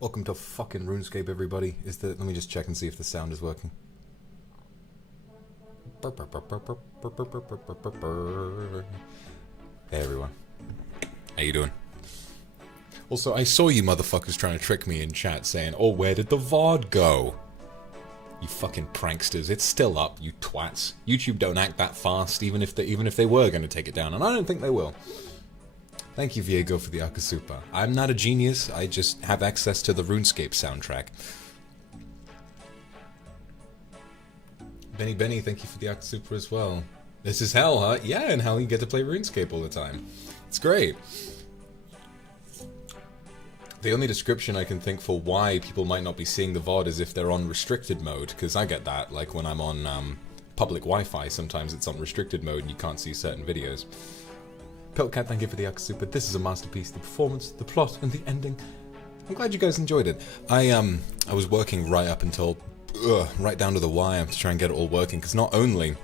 Welcome to fucking RuneScape, everybody. Let me just check and see if the sound is working. Hey everyone. How you doing? Also, I saw you motherfuckers trying to trick me in chat saying, oh, where did the VOD go? You fucking pranksters. It's still up, you twats. YouTube don't act that fast, even if they were going to take it down, and I don't think they will. Thank you, Viego, for the Akasupa. I'm not a genius, I just have access to the RuneScape soundtrack. Benny, thank you for the Akasupa as well. This is hell, huh? Yeah, in hell you get to play RuneScape all the time. It's great. The only description I can think for why people might not be seeing the VOD is if they're on restricted mode, because I get that, like when I'm on public Wi-Fi, sometimes it's on restricted mode and you can't see certain videos. Piltcat, thank you for the Akasupa. This is a masterpiece. The performance, the plot, and the ending. I'm glad you guys enjoyed it. I was working right up until, right down to the wire to try and get it all working, because not only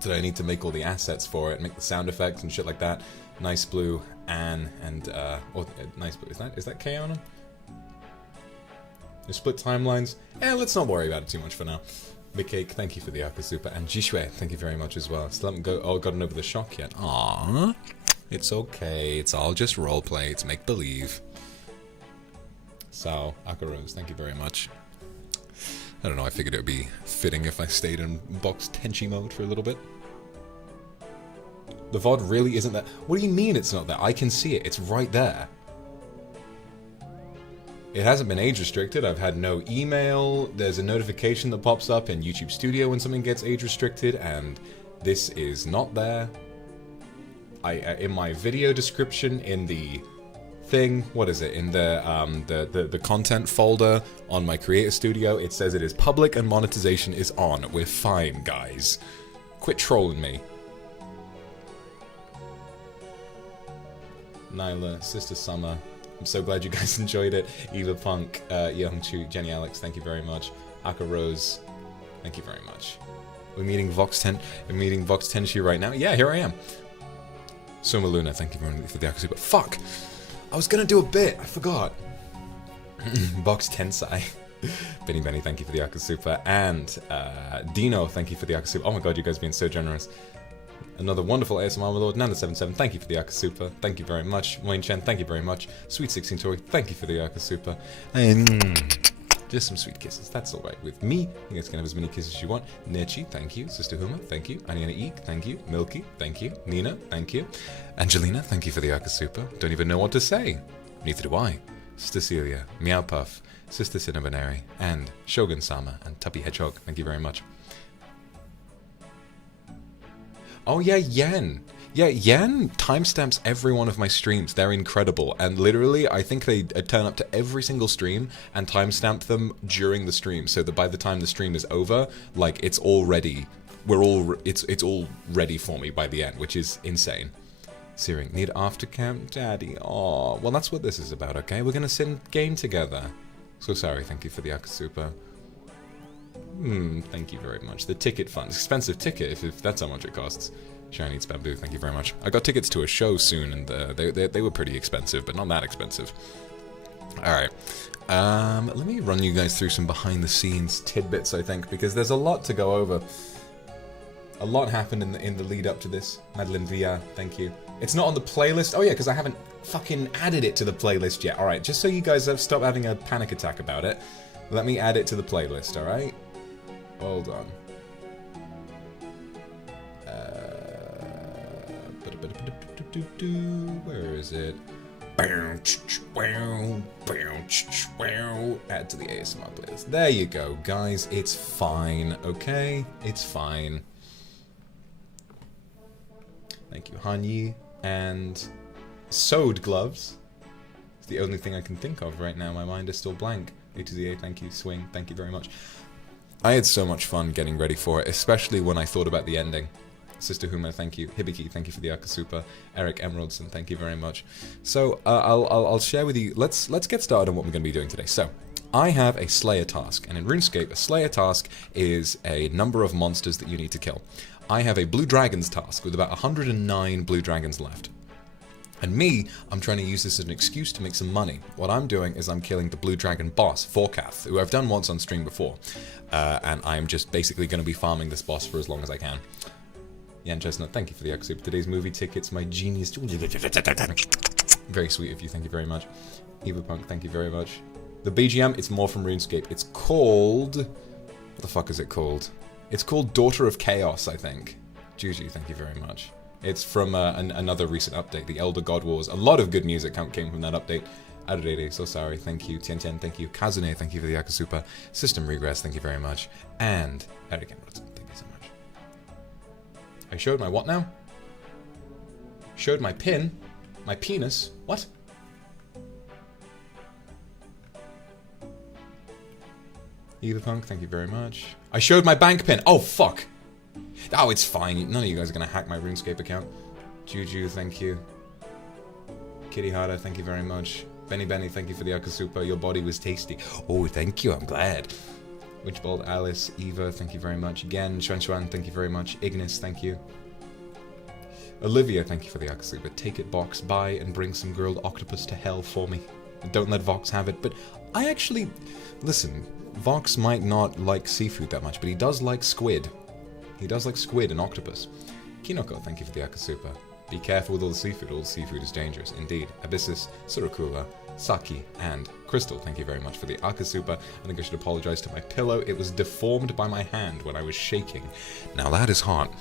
did I need to make all the assets for it, make the sound effects and shit like that, Nice Blue, Anne, and, Nice Blue, is that Kaona? The split timelines? Let's not worry about it too much for now. Big Cake, thank you for the Akasupa, and Jishue, thank you very much as well. Still haven't gotten over the shock yet. Aww. It's okay, it's all just roleplay, it's make-believe. So, Akaros, thank you very much. I don't know, I figured it would be fitting if I stayed in Vox Tenchi mode for a little bit. The VOD really isn't there. What do you mean it's not there? I can see it, it's right there. It hasn't been age restricted, I've had no email, there's a notification that pops up in YouTube Studio when something gets age restricted, and this is not there. In my video description, in the thing, what is it, in the content folder on my Creator Studio, it says it is public and monetization is on. We're fine, guys. Quit trolling me. Nyla, Sister Summer, I'm so glad you guys enjoyed it. Eva Punk, Yeongchu, Jenny Alex, thank you very much. Aka Rose, thank you very much. We're meeting Vox Tenchi right now. Yeah, here I am. Surma Luna, thank you very much for the Akasupa. Fuck! I was gonna do a bit, I forgot. Vox Tensai. Benny, thank you for the Akasupa. And Dino, thank you for the Akasupa. Oh my god, you guys being so generous. Another wonderful ASMR Lord, Nanda77, thank you for the Akasupa. Thank you very much. Wayne Chen, thank you very much. Sweet 16 Tori, thank you for the Akasupa. And just some sweet kisses, that's alright with me. You guys can have as many kisses as you want. Nechi, thank you. Sister Huma, thank you. Aniana Eek, thank you. Milky, thank you. Nina, thank you. Angelina, thank you for the Akasupa. Don't even know what to say. Neither do I. Sister Celia, Meow Puff, Sister Cinnabonary, and Shogun Sama, and Tuppy Hedgehog, thank you very much. Oh yeah, Yen. Yeah, Yen timestamps every one of my streams. They're incredible. And literally, I think they turn up to every single stream and timestamp them during the stream, so that by the time the stream is over, like, it's all ready. It's all ready for me by the end, which is insane. Searing, need after camp, daddy. Aw, well that's what this is about, okay? We're gonna sit and game together. So sorry, thank you for the Akasupa. Thank you very much. The ticket fund. Expensive ticket, if that's how much it costs. Shiny Eats Bamboo, thank you very much. I got tickets to a show soon, and they were pretty expensive, but not that expensive. Alright. Let me run you guys through some behind-the-scenes tidbits, I think, because there's a lot to go over. A lot happened in the lead up to this. Madeline Villa, thank you. It's not on the playlist. Oh yeah, because I haven't fucking added it to the playlist yet. Alright, just so you guys have stopped having a panic attack about it, let me add it to the playlist, alright? Hold on. Where is it? Add to the ASMR playlist. There you go, guys. It's fine, okay? It's fine. Thank you, Hanyi. And sewed gloves. It's the only thing I can think of right now. My mind is still blank. A to the A, thank you. Swing, thank you very much. I had so much fun getting ready for it, especially when I thought about the ending. Sister Huma, thank you. Hibiki, thank you for the Akasupa. Eric Emeraldson, thank you very much. So, I'll share with you, let's get started on what we're going to be doing today. So, I have a Slayer task, and in RuneScape, a Slayer task is a number of monsters that you need to kill. I have a Blue Dragons task with about 109 Blue Dragons left. And me, I'm trying to use this as an excuse to make some money. What I'm doing is I'm killing the Blue Dragon boss, Vorkath, who I've done once on stream before. And I'm just basically going to be farming this boss for as long as I can. Yan Chestnut, thank you for the X-Super. Today's movie tickets, my genius. Very sweet of you, thank you very much. Eva Punk, thank you very much. The BGM, it's more from RuneScape. It's called... What the fuck is it called? It's called Daughter of Chaos, I think. Juju, thank you very much. It's from another recent update, the Elder God Wars. A lot of good music came from that update. Adorede, so sorry, thank you. Tian Tian, thank you. Kazune, thank you for the Akasupa. System Regress, thank you very much. And Eric Edwards, thank you so much. I showed my what now? Showed my pin? My penis? What? Eva Punk, thank you very much. I showed my bank pin. Oh, fuck. Oh, it's fine. None of you guys are going to hack my RuneScape account. Juju, thank you. Kitty Hada, thank you very much. Benny, thank you for the Akasupa. Your body was tasty. Oh, thank you. I'm glad. Witchbold, Alice, Eva, thank you very much. Again, Xuan, thank you very much. Ignis, thank you. Olivia, thank you for the Akasupa. Take it, Vox. Buy and bring some grilled octopus to hell for me. And don't let Vox have it. But I actually... Listen, Vox might not like seafood that much, but he does like squid. He does like squid and octopus. Kinoko, thank you for the Akasupa. Be careful with all the seafood is dangerous. Indeed. Abyssus, Surukula, Saki, and Crystal, thank you very much for the Akasupa. I think I should apologize to my pillow. It was deformed by my hand when I was shaking. Now that is hot.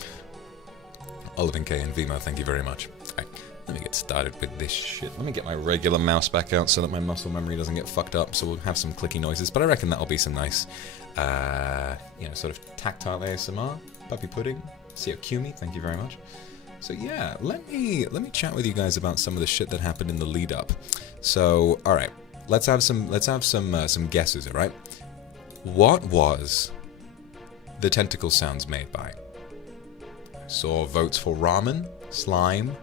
Oliver K and Vimo, thank you very much. Alright, let me get started with this shit. Let me get my regular mouse back out so that my muscle memory doesn't get fucked up, so we'll have some clicky noises, but I reckon that'll be some nice, you know, sort of tactile ASMR. Puppy Pudding, Siokumi, thank you very much. So yeah, let me chat with you guys about some of the shit that happened in the lead up. So, all right, let's have some guesses, all right? What was the tentacle sounds made by? I saw votes for ramen, slime,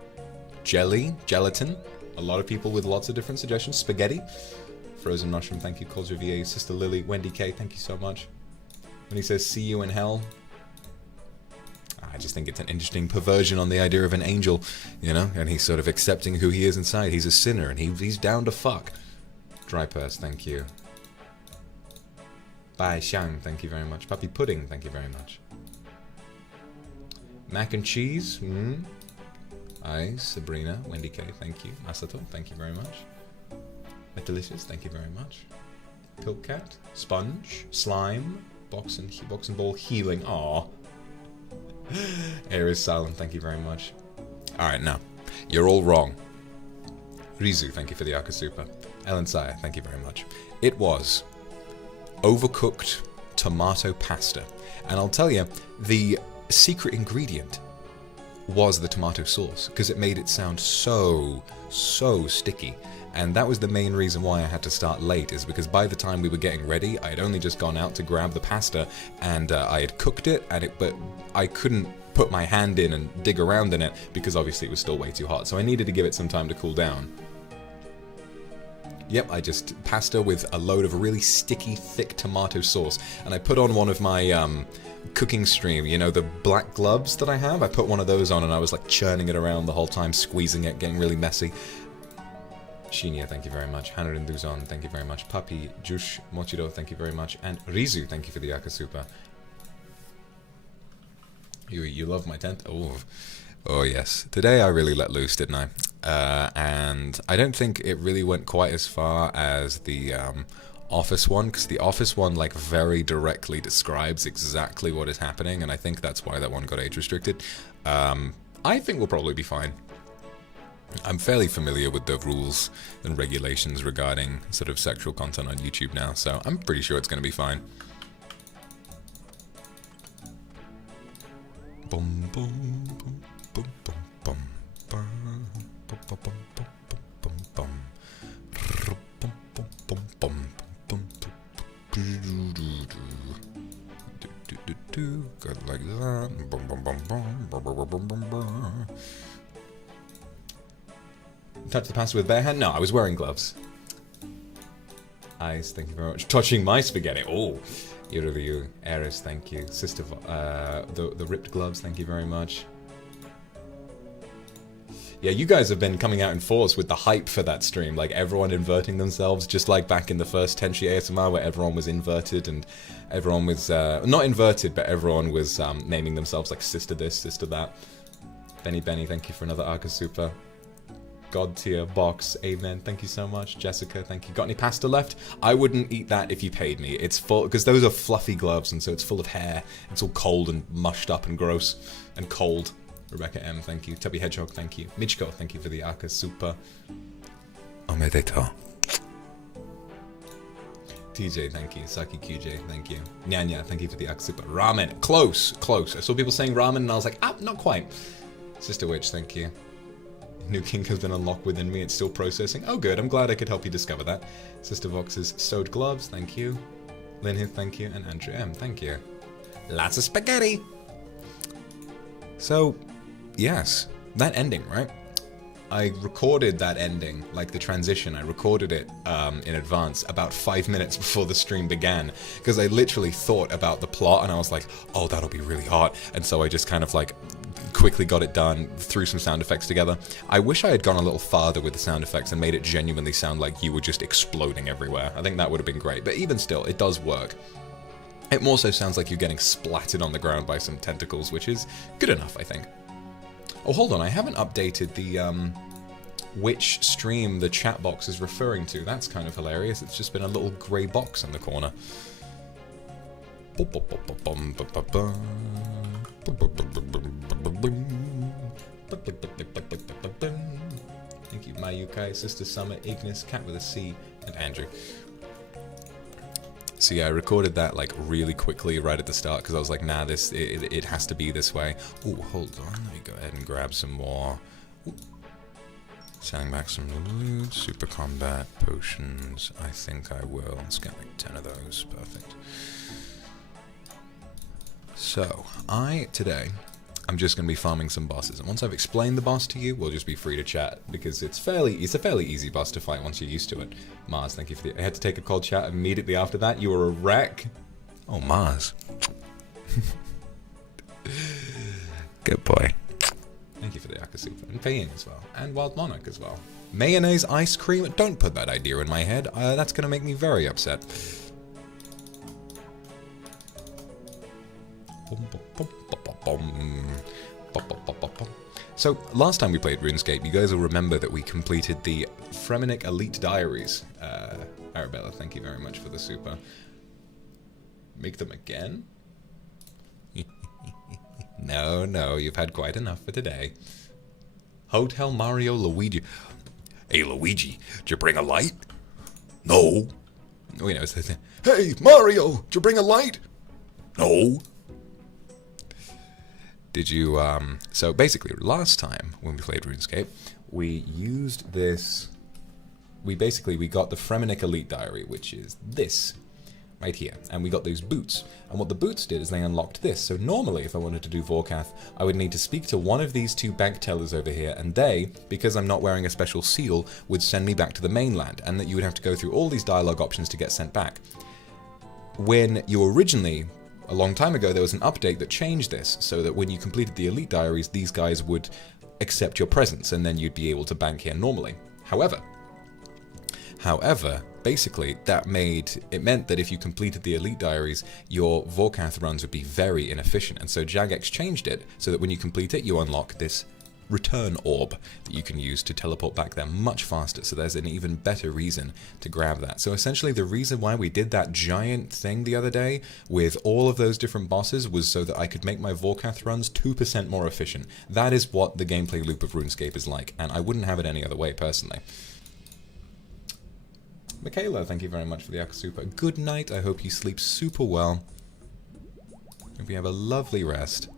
jelly, gelatin. A lot of people with lots of different suggestions. Spaghetti, frozen mushroom, thank you. Culture VA, Sister Lily, Wendy K, thank you so much. When he says see you in hell, I just think it's an interesting perversion on the idea of an angel, you know, and he's sort of accepting who he is inside. He's a sinner, and he's down to fuck. Dry Purse, thank you. Bai Xiang, thank you very much. Puppy Pudding, thank you very much. Mac and Cheese, Aye, Sabrina, Wendy K, thank you. Masato, thank you very much. Metalicious, thank you very much. Pilkcat, Sponge, Slime, Box and Ball Healing, aww. Air is silent, thank you very much. Alright, now, you're all wrong. Rizu, thank you for the Akasupa. Ellen Saya, thank you very much. It was overcooked tomato pasta. And I'll tell you, the secret ingredient was the tomato sauce, because it made it sound so sticky. And that was the main reason why I had to start late, is because by the time we were getting ready, I had only just gone out to grab the pasta, and I had cooked it, but I couldn't put my hand in and dig around in it, because obviously it was still way too hot, so I needed to give it some time to cool down. Yep, I just pasta with a load of really sticky, thick tomato sauce, and I put on one of my cooking stream, you know, the black gloves that I have, I put one of those on, and I was like churning it around the whole time, squeezing it, getting really messy. Shinya, thank you very much. Hanarin Duzon, thank you very much. Papi, Jush, Mochiro, thank you very much. And Rizu, thank you for the Akasupa. You love my tent? Oh yes. Today I really let loose, didn't I? And I don't think it really went quite as far as the Office one, because the Office one like very directly describes exactly what is happening, and I think that's why that one got age restricted. I think we'll probably be fine. I'm fairly familiar with the rules and regulations regarding sort of sexual content on YouTube now, so I'm pretty sure it's going to be fine. Bum bum bum bum bum bum bum bum bum bum bum bum bum bum good like that. Bum bum bum bum bum bum bum bum. Touch the pasta with bare hand? No, I was wearing gloves. Ice, thank you very much. Touching my spaghetti. Oh, you, Eris, thank you. Sister, the ripped gloves, thank you very much. Yeah, you guys have been coming out in force with the hype for that stream, like everyone inverting themselves, just like back in the first Tenchi ASMR where everyone was inverted and everyone was, not inverted, but everyone was naming themselves like sister this, sister that. Benny, thank you for another Arca Super. God tier, Box, amen, thank you so much. Jessica, thank you. Got any pasta left? I wouldn't eat that if you paid me. It's full, because those are fluffy gloves and so it's full of hair. It's all cold and mushed up and gross and cold. Rebecca M, thank you. Tubby Hedgehog, thank you. Michiko, thank you for the Arca Super. Omedeto. TJ, thank you. Saki QJ, thank you. Nyanya, thank you for the Arca Super. Ramen, close. I saw people saying ramen and I was like, not quite. Sister Witch, thank you. New kink has been unlocked within me. It's still processing. Oh, good. I'm glad I could help you discover that. Sister Vox's sewed gloves, thank you. Linhith, thank you. And Andrew M, thank you. Lots of spaghetti. So, yes, that ending, right? I recorded that ending, like the transition. I recorded it in advance about 5 minutes before the stream began because I literally thought about the plot and I was like, oh, that'll be really hot. And so I just kind of like quickly got it done, threw some sound effects together. I wish I had gone a little farther with the sound effects and made it genuinely sound like you were just exploding everywhere. I think that would have been great, but even still, it does work. It more so sounds like you're getting splattered on the ground by some tentacles, which is good enough, I think. Oh, hold on, I haven't updated the, which stream the chat box is referring to. That's kind of hilarious. It's just been a little grey box in the corner. Thank you, Mayukai, Sister Summer, Ignis, Cat with a C, and Andrew. So yeah, I recorded that like really quickly right at the start because I was like, nah, it has to be this way. Oh, hold on, let me go ahead and grab some more. Ooh. Selling back some loot, super combat, potions. I think I will. Let's get like 10 of those. Perfect. So, today, I'm just going to be farming some bosses. And once I've explained the boss to you, we'll just be free to chat. Because it's a fairly easy boss to fight once you're used to it. Mars, thank you for the... I had to take a cold chat immediately after that. You were a wreck. Oh, Mars. Good boy. Thank you for the Akasupa. And Payin as well. And Wild Monarch as well. Mayonnaise ice cream? Don't put that idea in my head. That's going to make me very upset. So, last time we played RuneScape, you guys will remember that we completed the Fremenic Elite Diaries. Arabella, thank you very much for the super. Make them again? No, you've had quite enough for today. Hotel Mario Luigi. Hey, Luigi, did you bring a light? No. Oh, you know, hey, Mario, did you bring a light? No. Did you, so basically, last time when we played RuneScape, we used this, we got the Fremenic Elite Diary, which is this, right here, and we got those boots. And what the boots did is they unlocked this. So normally, if I wanted to do Vorkath, I would need to speak to one of these two bank tellers over here, and they, because I'm not wearing a special seal, would send me back to the mainland, and that you would have to go through all these dialogue options to get sent back. When you originally, a long time ago, there was an update that changed this, so that when you completed the Elite Diaries, these guys would accept your presence, and then you'd be able to bank here normally. However, basically, it meant that if you completed the Elite Diaries, your Vorkath runs would be very inefficient, and so Jagex changed it so that when you complete it, you unlock this return orb that you can use to teleport back there much faster, so there's an even better reason to grab that. So essentially, the reason why we did that giant thing the other day with all of those different bosses was so that I could make my Vorkath runs 2% more efficient. That is what the gameplay loop of RuneScape is like, and I wouldn't have it any other way, personally. Michaela, thank you very much for the Akasupa. Good night, I hope you sleep super well. Hope you have a lovely rest.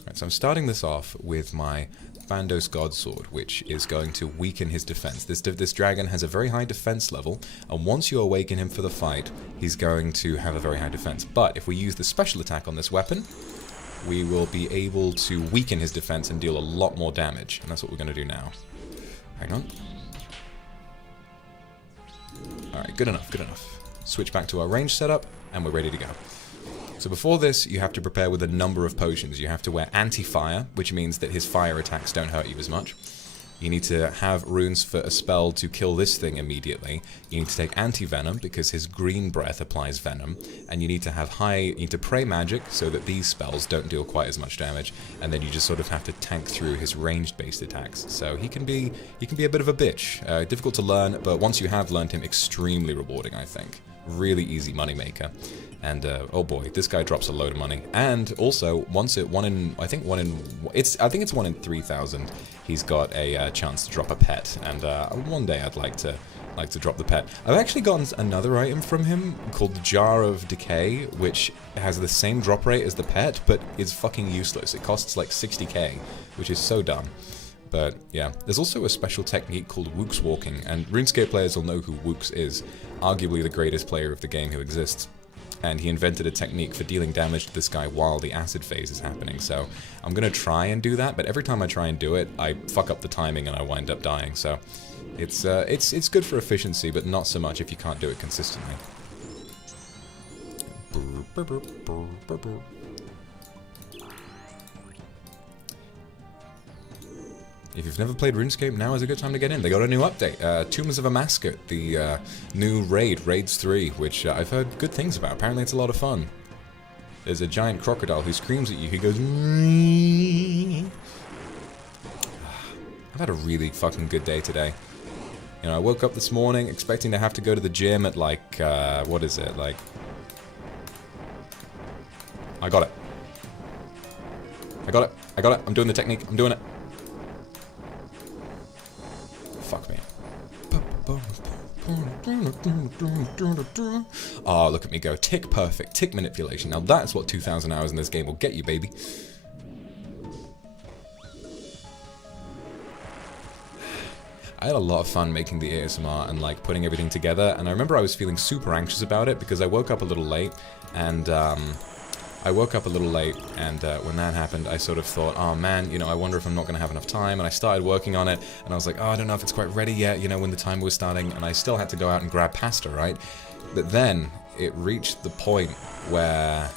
Alright, so I'm starting this off with my Bandos Godsword, which is going to weaken his defense. This dragon has a very high defense level, and once you awaken him for the fight, he's going to have a very high defense. But if we use the special attack on this weapon, we will be able to weaken his defense and deal a lot more damage, and that's what we're going to do now. Hang on. Alright, good enough. Switch back to our range setup, and we're ready to go. So before this, you have to prepare with a number of potions. You have to wear anti-fire, which means that his fire attacks don't hurt you as much. You need to have runes for a spell to kill this thing immediately. You need to take anti-venom because his green breath applies venom. And you need to have you need to pray magic so that these spells don't deal quite as much damage. And then you just sort of have to tank through his ranged-based attacks. So he can be a bit of a bitch. Difficult to learn, but once you have learned him, extremely rewarding, I think. Really easy moneymaker. And oh boy, this guy drops a load of money. And also, once it I think it's 1 in 3,000. He's got a chance to drop a pet, and one day I'd like to drop the pet. I've actually gotten another item from him called the Jar of Decay, which has the same drop rate as the pet, but is fucking useless. It costs like 60k, which is so dumb. But yeah, there's also a special technique called Woox walking, and RuneScape players will know who Woox is, arguably the greatest player of the game who exists. And he invented a technique for dealing damage to this guy while the acid phase is happening. So I'm gonna try and do that, but every time I try and do it, I fuck up the timing and I wind up dying. So it's good for efficiency, but not so much if you can't do it consistently. If you've never played RuneScape, now is a good time to get in. They got a new update, Tombs of a Mascot, the new Raids 3, which I've heard good things about. Apparently it's a lot of fun. There's a giant crocodile who screams at you, he goes... I've had a really fucking good day today. You know, I woke up this morning expecting to have to go to the gym at like, what is it, like... I got it. I got it, I'm doing the technique, I'm doing it. Fuck me. Oh, look at me go. Tick perfect. Tick manipulation. Now that's what 2,000 hours in this game will get you, baby. I had a lot of fun making the ASMR and like putting everything together, and I remember I was feeling super anxious about it because I woke up a little late, and when that happened, I sort of thought, oh man, you know, I wonder if I'm not going to have enough time, and I started working on it, and I was like, oh, I don't know if it's quite ready yet, you know, when the timer was starting, and I still had to go out and grab pasta, right? But then, it reached the point where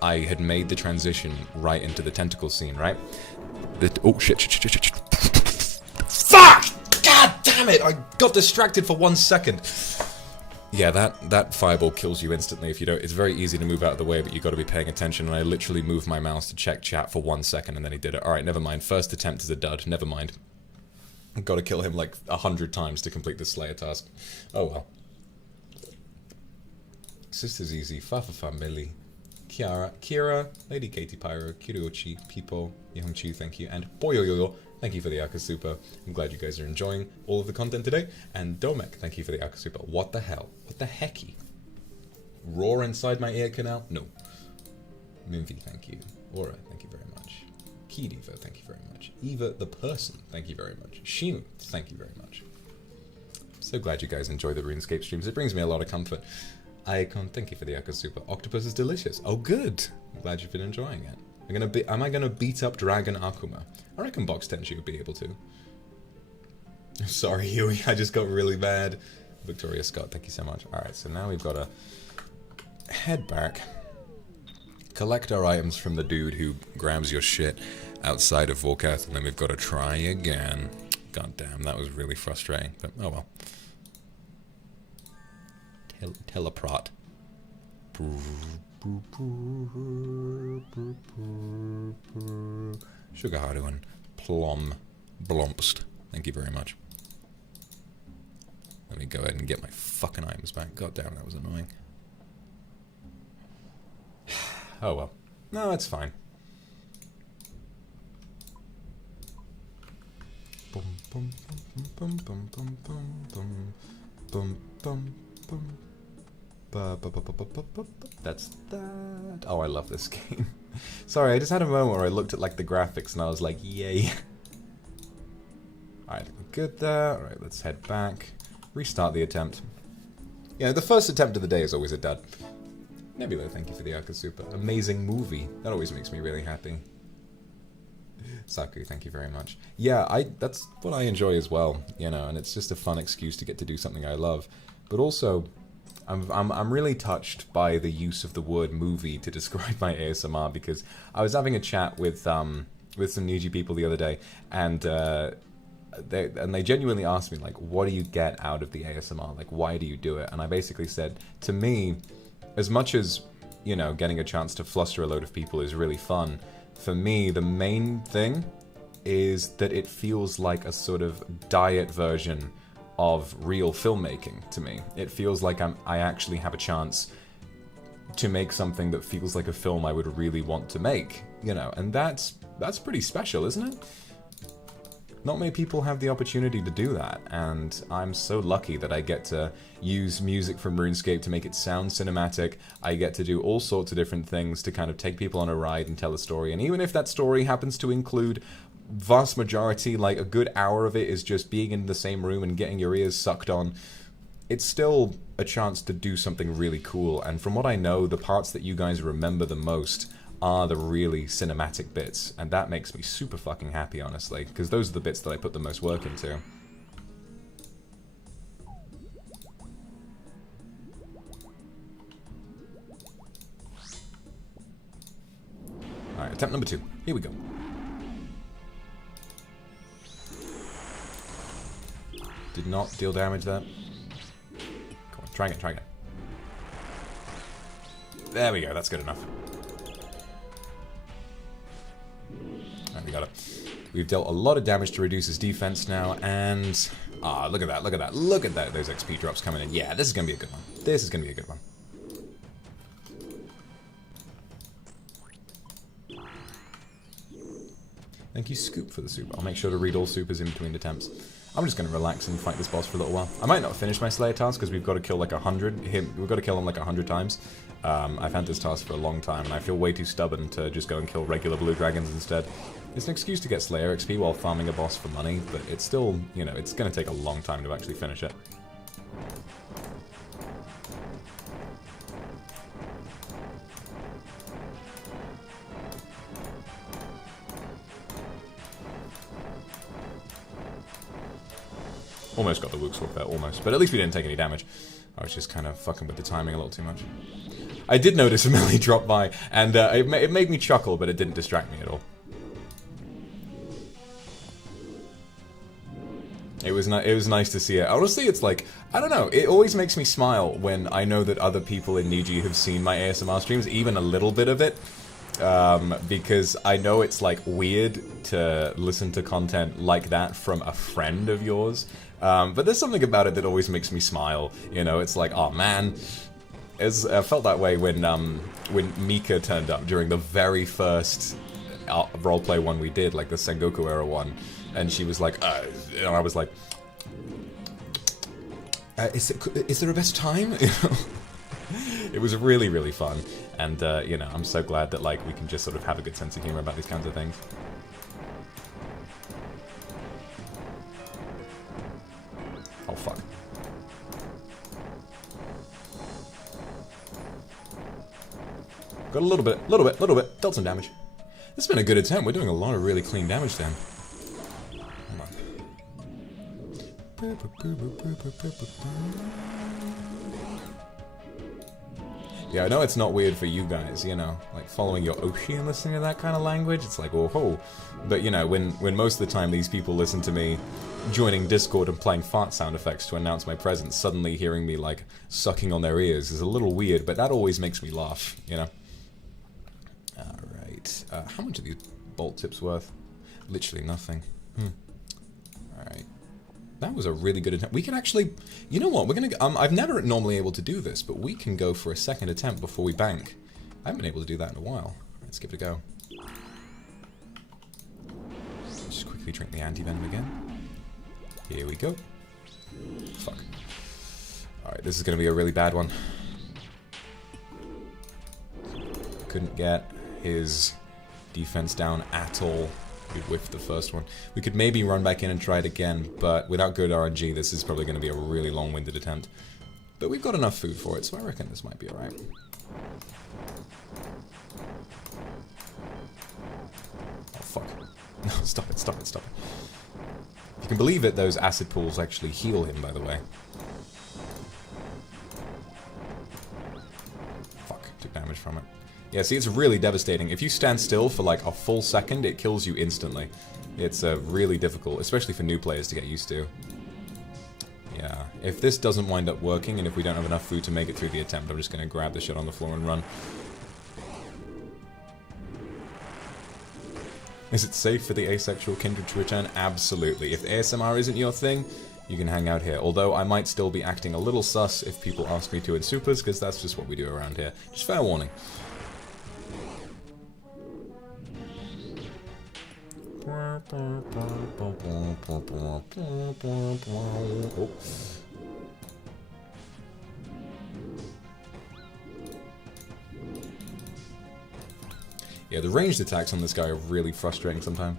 I had made the transition right into the tentacle scene, right? Oh, shit. Fuck! God damn it! I got distracted for 1 second. Yeah, that fireball kills you instantly if you don't. It's very easy to move out of the way, but you got to be paying attention. And I literally moved my mouse to check chat for 1 second, and then he did it. All right, never mind. First attempt is a dud. Never mind. I've got to kill him like 100 times to complete the Slayer task. Oh well. Sister's easy. Fa Millie, Kira, Lady Katie Pyro, Kiriochi, Pipo, Yehongchu, thank you, and Boyoyoyo. Thank you for the Akasupa. I'm glad you guys are enjoying all of the content today. And Domek, thank you for the Akasupa. What the hell? What the hecky? Roar inside my ear canal? No. Minvi, thank you. Aura, thank you very much. Kidiva, thank you very much. Eva the person, thank you very much. Shimu, thank you very much. So glad you guys enjoy the RuneScape streams. It brings me a lot of comfort. Icon, thank you for the Akasupa. Octopus is delicious. Oh good. I'm glad you've been enjoying it. Am I gonna beat up Dragon Akuma? I reckon Box Tenchi would be able to. Sorry, Huey, I just got really bad. Victoria Scott, thank you so much. Alright, so now we've got to head back, collect our items from the dude who grabs your shit outside of Volkath, and then we've got to try again. God damn, that was really frustrating, but oh well. Teleprot. Sugar Hardoon, Plum, Blompst. Thank you very much. Let me go ahead and get my fucking items back. God damn, that was annoying. Oh well. No, it's fine. Bum bum bum bum bum bum bum bum bum. That's that. Oh, I love this game. Sorry, I just had a moment where I looked at like the graphics and I was like, yay. Alright, good there. Alright, let's head back. Restart the attempt. Yeah, the first attempt of the day is always a dud. Nebula, thank you for the Akasupa. Amazing movie. That always makes me really happy. Saku, thank you very much. Yeah, that's what I enjoy as well, you know, and it's just a fun excuse to get to do something I love. But also, I'm really touched by the use of the word movie to describe my ASMR, because I was having a chat with some Niji people the other day, and they genuinely asked me, like, what do you get out of the ASMR? Like, why do you do it? And I basically said, to me, as much as, you know, getting a chance to fluster a load of people is really fun, for me, the main thing is that it feels like a sort of diet version of real filmmaking to me. It feels like I actually have a chance to make something that feels like a film I would really want to make, you know, and that's pretty special, isn't it? Not many people have the opportunity to do that, and I'm so lucky that I get to use music from RuneScape to make it sound cinematic. I get to do all sorts of different things to kind of take people on a ride and tell a story, and even if that story happens to include vast majority, like a good hour of it is just being in the same room and getting your ears sucked on, it's still a chance to do something really cool. And from what I know, the parts that you guys remember the most are the really cinematic bits, and that makes me super fucking happy, honestly, because those are the bits that I put the most work into. Alright, attempt number 2. Here we go. Did not deal damage there. Come on, try again, try again. There we go, that's good enough. Alright, we got it. We've dealt a lot of damage to reduce his defense now, and... ah, look at that, look at that, look at that, those XP drops coming in. Yeah, this is gonna be a good one. This is gonna be a good one. Thank you, Scoop, for the super. I'll make sure to read all supers in between attempts. I'm just going to relax and fight this boss for a little while. I might not finish my Slayer task because we've got to kill like 100. We've got to kill him like 100 times. I've had this task for a long time and I feel way too stubborn to just go and kill regular blue dragons instead. It's an excuse to get Slayer XP while farming a boss for money, but it's still, you know, it's going to take a long time to actually finish it. Almost got the Wook Swap there, almost. But at least we didn't take any damage. I was just kind of fucking with the timing a little too much. I did notice a melee drop by, and it made me chuckle, but it didn't distract me at all. It was nice to see it. Honestly, it's like, I don't know, it always makes me smile when I know that other people in Niji have seen my ASMR streams, even a little bit of it. Because I know it's like weird to listen to content like that from a friend of yours, but there's something about it that always makes me smile. You know, it's like, oh man, I felt that way when Mika turned up during the very first roleplay one we did, like the Sengoku era one, and she was like, and I was like, is there a best time? It was really, really fun, and you know, I'm so glad that like we can just sort of have a good sense of humor about these kinds of things. Oh fuck! Got a little bit, dealt some damage. This has been a good attempt. We're doing a lot of really clean damage then. Hold on. Yeah, I know it's not weird for you guys, you know, like following your Oshi and listening to that kind of language, it's like, oh ho. But you know, when most of the time these people listen to me joining Discord and playing fart sound effects to announce my presence, suddenly hearing me like sucking on their ears is a little weird, but that always makes me laugh, you know. Alright, how much are these bolt tips worth? Literally nothing. Alright. That was a really good attempt. We can actually, you know what, we're gonna, I've never normally able to do this, but we can go for a second attempt before we bank. I haven't been able to do that in a while. Let's give it a go. Just quickly drink the anti-venom again. Here we go. Fuck. Alright, this is gonna be a really bad one. Couldn't get his defense down at all. We whiffed the first one. We could maybe run back in and try it again, but without good RNG, this is probably going to be a really long-winded attempt. But we've got enough food for it, so I reckon this might be alright. Oh, fuck. No, stop it, stop it, stop it. If you can believe it, those acid pools actually heal him, by the way. damage from it. Yeah, see, it's really devastating. If you stand still for like a full second, it kills you instantly. It's really difficult, especially for new players to get used to. Yeah, if this doesn't wind up working, and if we don't have enough food to make it through the attempt, I'm just going to grab the shit on the floor and run. Is it safe for the asexual kindred to return? Absolutely. If ASMR isn't your thing, you can hang out here. Although I might still be acting a little sus if people ask me to in supers, because that's just what we do around here. Just fair warning. Oh. Yeah, the ranged attacks on this guy are really frustrating sometimes.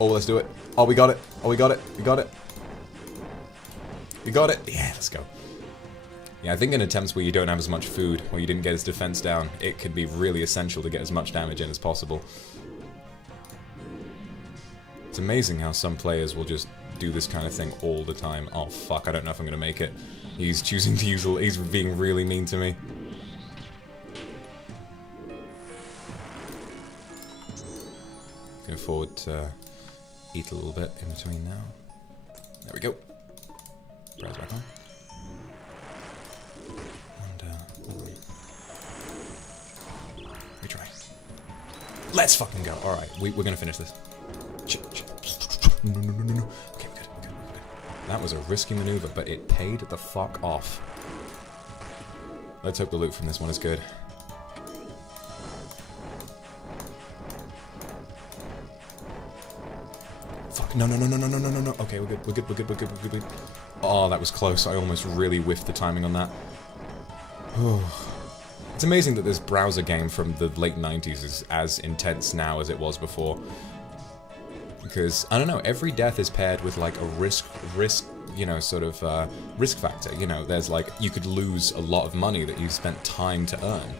Oh, let's do it. Oh, we got it. Oh, we got it. We got it. We got it. Yeah, let's go. Yeah, I think in attempts where you don't have as much food, or you didn't get his defense down, it could be really essential to get as much damage in as possible. It's amazing how some players will just do this kind of thing all the time. Oh, fuck, I don't know if I'm going to make it. He's choosing to use... He's being really mean to me. Can afford to eat a little bit in between now. There we go. Browse back on. And, retry. Let's fucking go. Alright, we're gonna finish this. No. Okay, we're good. That was a risky maneuver, but it paid the fuck off. Let's hope the loot from this one is good. Fuck, no. Okay, we're good. Oh, that was close. I almost really whiffed the timing on that. It's amazing that this browser game from the late 90s is as intense now as it was before. Because, I don't know, every death is paired with like a risk, you know, sort of risk factor. You know, there's like, you could lose a lot of money that you've spent time to earn.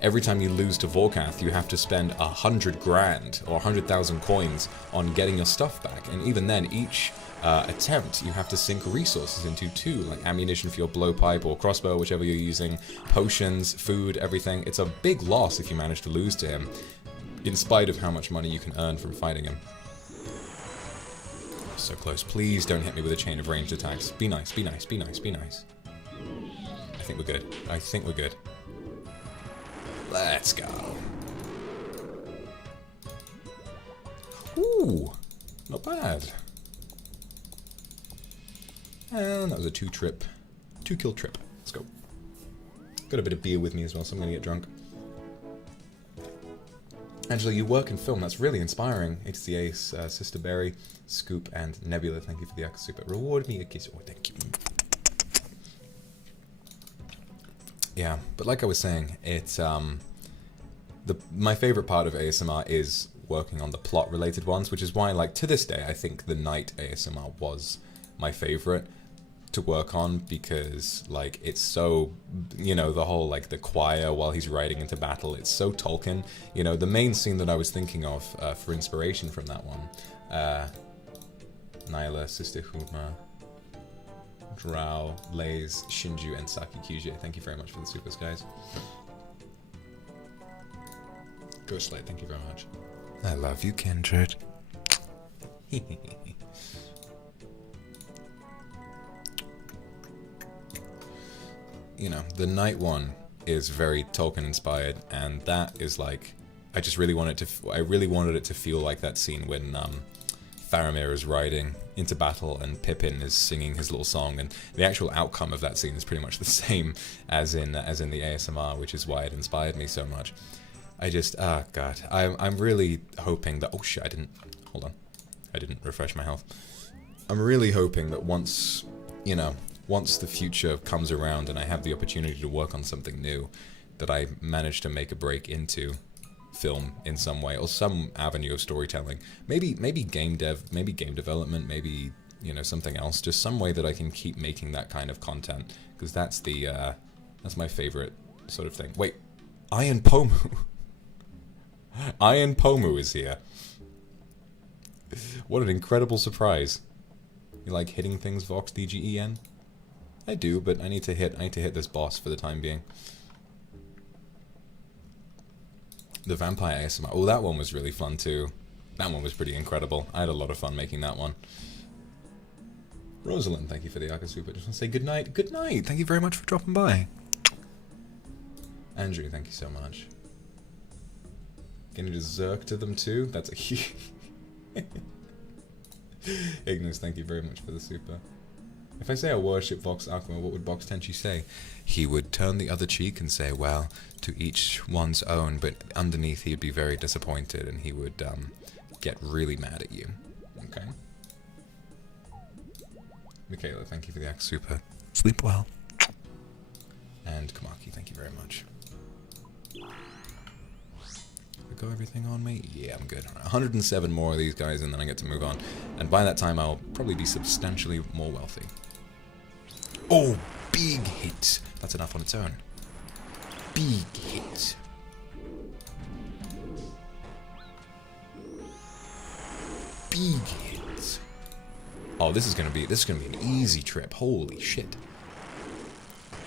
Every time you lose to Vorkath, you have to spend 100 grand or 100,000 coins on getting your stuff back. And even then, each attempt, you have to sink resources into too, like ammunition for your blowpipe or crossbow, whichever you're using, potions, food, everything. It's a big loss if you manage to lose to him, in spite of how much money you can earn from fighting him. So close. Please don't hit me with a chain of ranged attacks. Be nice, be nice, be nice, be nice. I think we're good. I think we're good. Let's go. Ooh, not bad. And that was a two-kill trip. Let's go. Got a bit of beer with me as well, so I'm gonna get drunk. Angela, you work in film. That's really inspiring. It's the Ace, Sister Berry, Scoop, and Nebula. Thank you for the Akasupa. Reward me a kiss. Oh, thank you. Yeah, but like I was saying, it's my favorite part of ASMR is working on the plot-related ones, which is why, like, to this day, I think the Night ASMR was my favorite to work on, because, like, it's so, you know, the whole, like, the choir while he's riding into battle, it's so Tolkien. You know, the main scene that I was thinking of for inspiration from that one, Nyla, Sister Huma, Drow, Lays, Shinju, and Saki Kyuji. Thank you very much for the supers, guys. Ghostlight, thank you very much. I love you, Kindred. You know, the Night one is very Tolkien inspired, and that is like, I just really wanted it to feel like that scene when Faramir is riding into battle and Pippin is singing his little song, and the actual outcome of that scene is pretty much the same as in the ASMR, which is why it inspired me so much. I just, god, I'm really hoping that, oh shit, I didn't refresh my health. I'm really hoping that once, you know, once the future comes around and I have the opportunity to work on something new, that I manage to make a break into film in some way, or some avenue of storytelling. Maybe game dev, maybe game development, maybe, you know, something else. Just some way that I can keep making that kind of content, because that's that's my favorite sort of thing. Wait, Iron Pomu. Iron Pomu is here. What an incredible surprise. You like hitting things, Vox DGEN? I do, but I need to hit this boss for the time being. The vampire ASMR. Oh, that one was really fun too. That one was pretty incredible. I had a lot of fun making that one. Rosalind, thank you for the Aka Super. Just want to say good night. Good night. Thank you very much for dropping by. Andrew, thank you so much. Can you just zerk to them too? That's a huge... Ignis, thank you very much for the super. If I say I worship Vox Akuma, what would Vox Tenchi say? He would turn the other cheek and say, well, to each one's own, but underneath he'd be very disappointed and he would get really mad at you. Okay. Michaela, thank you for the Axe Super. Sleep well. And Kamaki, thank you very much. Got everything on me? Yeah, I'm good. 107 more of these guys and then I get to move on. And by that time I'll probably be substantially more wealthy. Oh, big hit. That's enough on its own. Big hit. Big hit. Oh, this is gonna be an easy trip. Holy shit.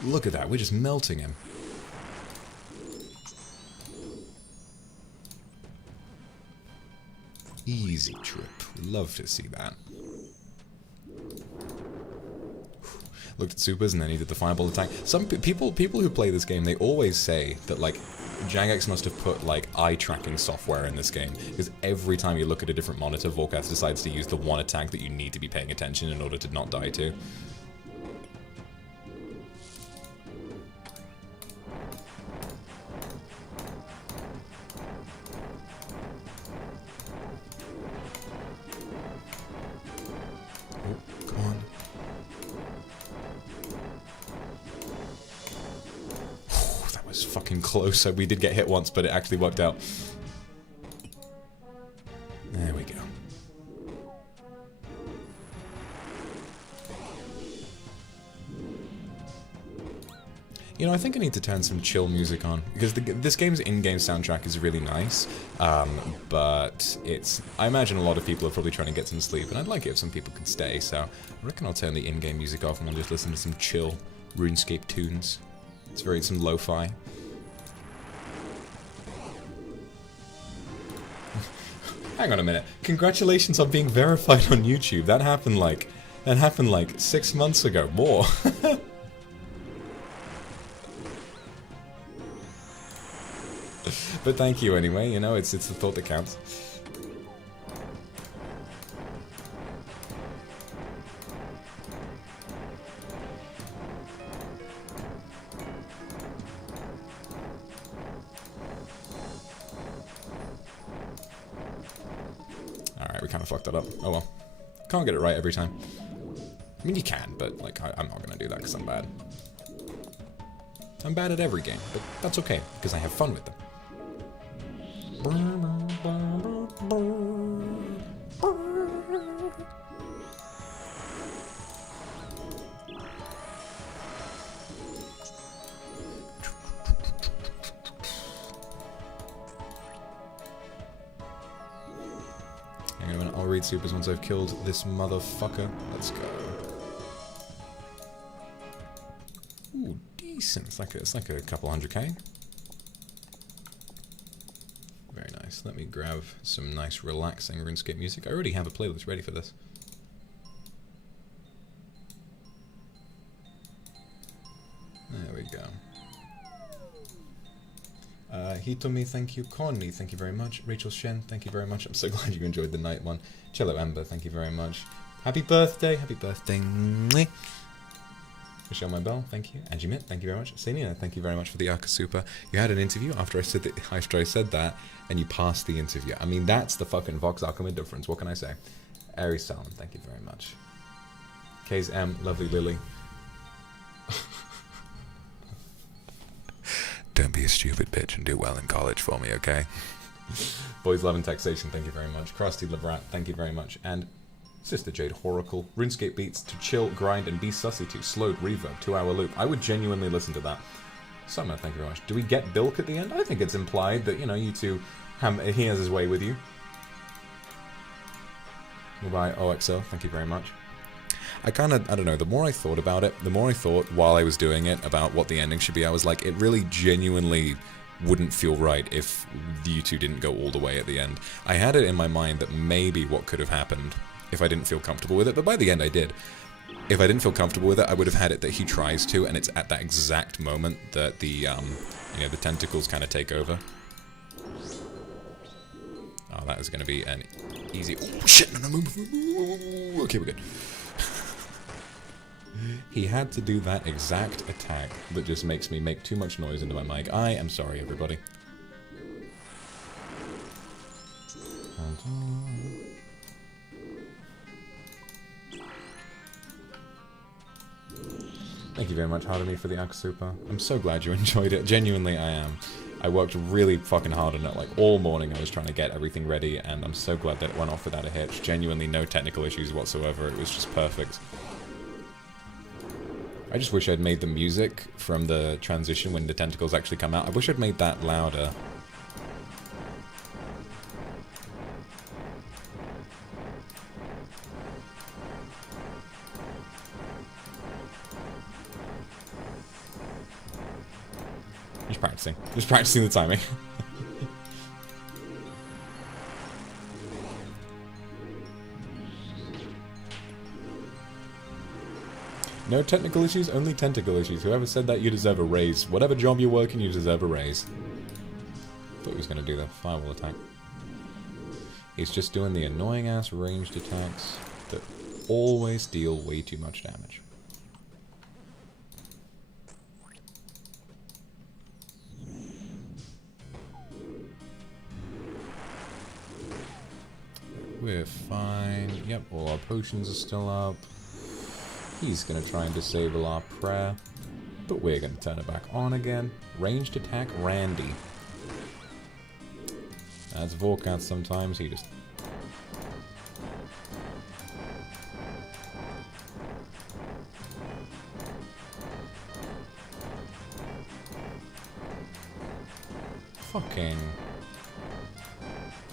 Look at that, we're just melting him. Easy trip. Love to see that. Looked at supers and then he did the fireball attack. Some people who play this game, they always say that like Jagex must have put like eye tracking software in this game because every time you look at a different monitor, Volkath decides to use the one attack that you need to be paying attention in order to not die to. Close, so we did get hit once, but it actually worked out. There we go. You know, I think I need to turn some chill music on, because this game's in-game soundtrack is really nice, but I imagine a lot of people are probably trying to get some sleep, and I'd like it if some people could stay, so I reckon I'll turn the in-game music off and we'll just listen to some chill RuneScape tunes. It's some lo-fi. Hang on a minute. Congratulations on being verified on YouTube. That happened like 6 months ago. More. But thank you anyway, you know, it's the thought that counts. We kind of fucked that up. Oh well. Can't get it right every time. I mean, you can, but like, I'm not gonna do that because I'm bad. I'm bad at every game, but that's okay, because I have fun with them. I'll read supers once I've killed this motherfucker. Let's go. Ooh, decent. It's like a couple 100k. Very nice. Let me grab some nice relaxing RuneScape music. I already have a playlist ready for this. There we go. Hitomi, thank you. Connie, thank you very much. Rachel Shen, thank you very much. I'm so glad you enjoyed the night one. Cello Ember, thank you very much. Happy birthday, happy birthday. Michelle My Bell, thank you. Angie Mitt, thank you very much. Selena, thank you very much for the Arca Super. You had an interview after I said that, and you passed the interview. I mean, that's the fucking Vox Akuma difference. What can I say? Aries Salmon, thank you very much. K's M, lovely Lily. Don't be a stupid bitch and do well in college for me, okay? Boys Love and Taxation, thank you very much. Krusty Lebrat, thank you very much. And Sister Jade Horacle, RuneScape beats to chill, grind, and be sussy to. Slowed reverb, 2-hour loop. I would genuinely listen to that. Summer, thank you very much. Do we get Bilk at the end? I think it's implied that, you know, you two, he has his way with you. Goodbye, OXO. Thank you very much. I don't know, the more I thought about it, the more I thought while I was doing it about what the ending should be, I was like, it really genuinely wouldn't feel right if you two didn't go all the way at the end. I had it in my mind that maybe what could have happened if I didn't feel comfortable with it, but by the end I did. If I didn't feel comfortable with it, I would have had it that he tries to, and it's at that exact moment that the, you know, the tentacles kind of take over. Oh, that is going to be an easy... Oh, shit! No, move. Okay, we're good. He had to do that exact attack that just makes me make too much noise into my mic. I am sorry, everybody. Thank you very much, Hardemy, for the Akasupa. I'm so glad you enjoyed it. Genuinely, I am. I worked really fucking hard on it, like, all morning I was trying to get everything ready, and I'm so glad that it went off without a hitch. Genuinely no technical issues whatsoever. It was just perfect. I just wish I'd made the music from the transition when the tentacles actually come out. I wish I'd made that louder. Just practicing. Just practicing the timing. No technical issues, only tentacle issues. Whoever said that, you deserve a raise. Whatever job you're working, you deserve a raise. Thought he was going to do the firewall attack. He's just doing the annoying-ass ranged attacks that always deal way too much damage. We're fine. Yep, all our potions are still up. He's going to try and disable our prayer, but we're going to turn it back on again. Ranged attack Randy. That's Vorkat sometimes, he just...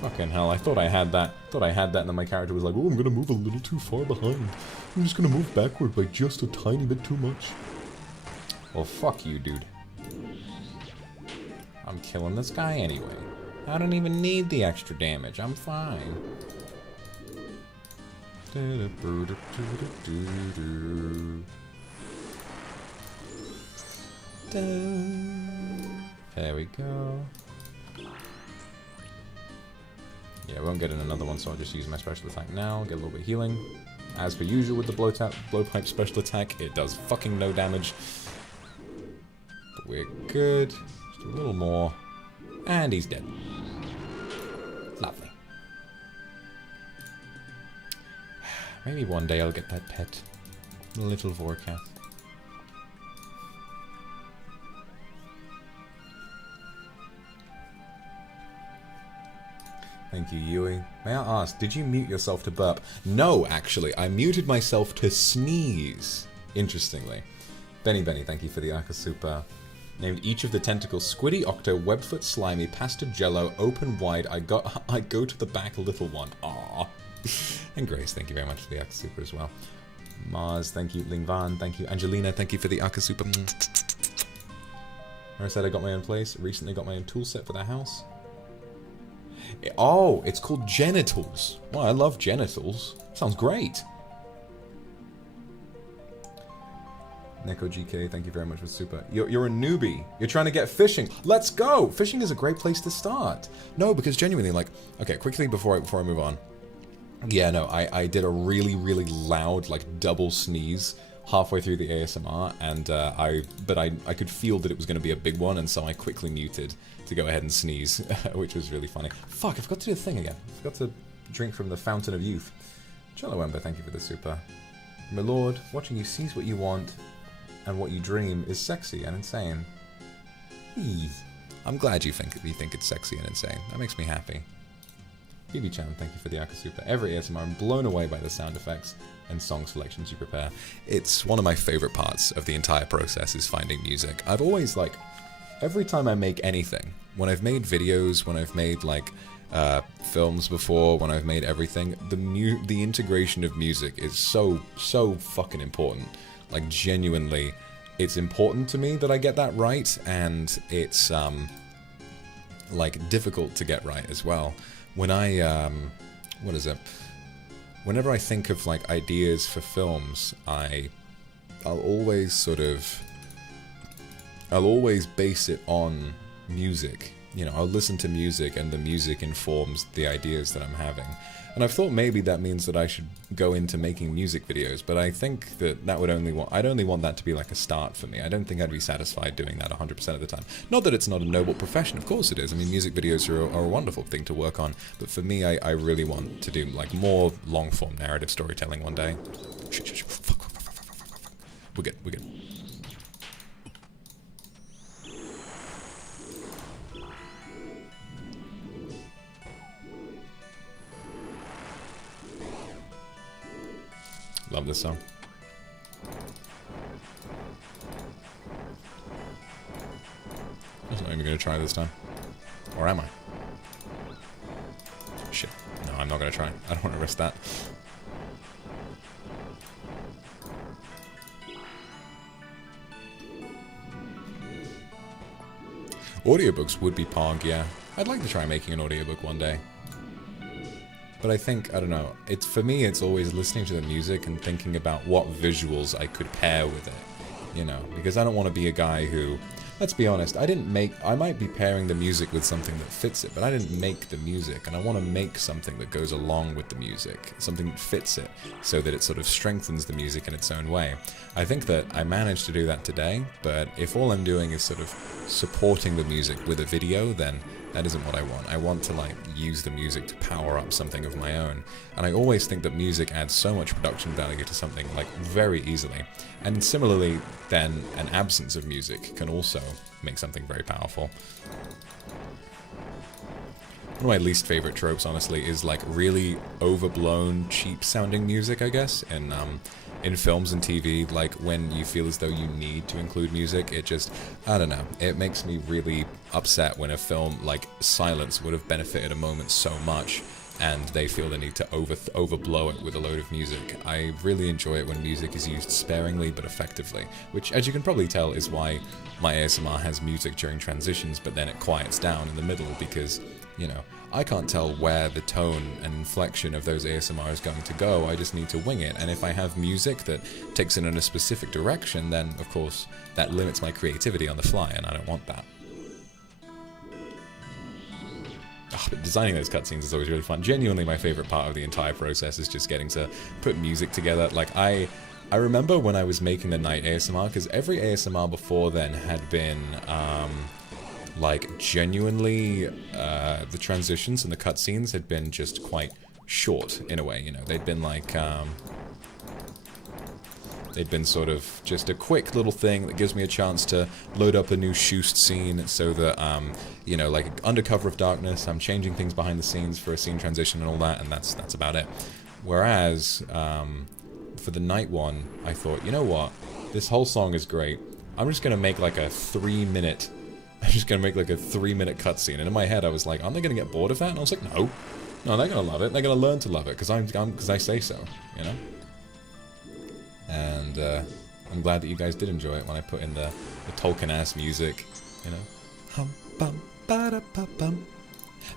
Fucking hell, I thought I had that. And then my character was like, oh, I'm gonna move a little too far behind. I'm just gonna move backward by just a tiny bit too much. Well, fuck you, dude. I'm killing this guy anyway. I don't even need the extra damage. I'm fine. There we go. Yeah, we won't get in another one, so I'll just use my special attack now, get a little bit of healing. As per usual with the blowpipe special attack, it does fucking no damage. But we're good. Just a little more. And he's dead. Lovely. Maybe one day I'll get that pet. Little Vorkath. Thank you, Yui. May I ask, did you mute yourself to burp? No, actually. I muted myself to sneeze. Interestingly. Benny, thank you for the Akasupa. Named each of the tentacles Squiddy, Octo, Webfoot, Slimy, Pasta, Jello, Open Wide, I go to the back, little one. Aww. And Grace, thank you very much for the Akasupa as well. Mars, thank you. Lingvan, thank you. Angelina, thank you for the Akasupa. I said I got my own place. Recently got my own tool set for the house. Oh, it's called genitals. Well, I love genitals. Sounds great. Neko GK, thank you very much for super. You're a newbie. You're trying to get fishing. Let's go. Fishing is a great place to start. No, because genuinely, like, okay, quickly before I move on. Yeah, no, I did a really, really loud, like, double sneeze halfway through the ASMR, and I could feel that it was going to be a big one, and so I quickly muted to go ahead and sneeze, which was really funny. Fuck, I forgot to do the thing again. I forgot to drink from the Fountain of Youth. Jello Ember, thank you for the super. My lord, watching you seize what you want and what you dream is sexy and insane. Eee. I'm glad you think it's sexy and insane. That makes me happy. BB-chan, thank you for the Akasupa. Every ASMR, I'm blown away by the sound effects and song selections you prepare. It's one of my favorite parts of the entire process is finding music. I've always, like, every time I make anything, when I've made videos, when I've made, like, films before, when I've made everything, the integration of music is so fucking important. Like, genuinely, it's important to me that I get that right, and it's like difficult to get right as well. When I what is it? Whenever I think of like ideas for films, I'll always base it on music. You know, I'll listen to music, and the music informs the ideas that I'm having. And I've thought maybe that means that I should go into making music videos, but I think that would I'd only want that to be like a start for me. I don't think I'd be satisfied doing that 100% of the time. Not that it's not a noble profession, of course it is. I mean, music videos are a wonderful thing to work on, but for me, I really want to do like more long-form narrative storytelling one day. Fuck. We're good. Love this song. I'm not even going to try this time. Or am I? Shit. No, I'm not going to try. I don't want to risk that. Audiobooks would be Pog, yeah. I'd like to try making an audiobook one day. But I think, I don't know, for me it's always listening to the music and thinking about what visuals I could pair with it, you know, because I don't want to be a guy who, let's be honest, I might be pairing the music with something that fits it, but I didn't make the music, and I want to make something that goes along with the music, something that fits it, so that it sort of strengthens the music in its own way. I think that I managed to do that today, but if all I'm doing is sort of supporting the music with a video, then that isn't what I want. I want to like use the music to power up something of my own. And I always think that music adds so much production value to something like very easily. And similarly, then an absence of music can also make something very powerful. One of my least favorite tropes, honestly, is like really overblown, cheap sounding music, I guess, in films and TV, like when you feel as though you need to include music, it just, I don't know, it makes me really upset when a film like Silence would have benefited a moment so much and they feel the need to overblow it with a load of music. I really enjoy it when music is used sparingly but effectively, which, as you can probably tell, is why my ASMR has music during transitions, but then it quiets down in the middle because, you know, I can't tell where the tone and inflection of those ASMR is going to go. I just need to wing it. And if I have music that takes it in a specific direction, then, of course, that limits my creativity on the fly, and I don't want that. Oh, but designing those cutscenes is always really fun. Genuinely, my favorite part of the entire process is just getting to put music together. Like, I remember when I was making the night ASMR, because every ASMR before then had been, like, genuinely, the transitions and the cutscenes had been just quite short, in a way, you know. They'd been like, they'd been sort of just a quick little thing that gives me a chance to load up a new Shoost scene so that, you know, like, under cover of darkness, I'm changing things behind the scenes for a scene transition and all that, and that's about it. Whereas, for the night one, I thought, you know what, this whole song is great. I'm just gonna make like a 3-minute cutscene, and in my head I was like, aren't they gonna get bored of that? And I was like, no, they're gonna love it. They're gonna learn to love it because I say so, you know. And I'm glad that you guys did enjoy it when I put in the Tolkien-ass music, you know. Hum bum ba da ba bum.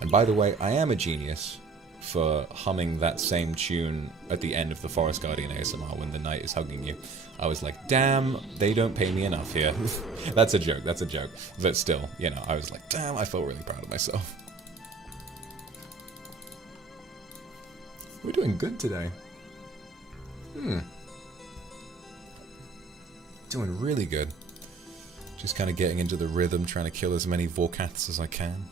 And by the way, I am a genius for humming that same tune at the end of the Forest Guardian ASMR when the knight is hugging you. I was like, damn, they don't pay me enough here. That's a joke. But still, you know, I was like, damn, I felt really proud of myself. We're doing good today. Doing really good. Just kind of getting into the rhythm, trying to kill as many Vorkaths as I can.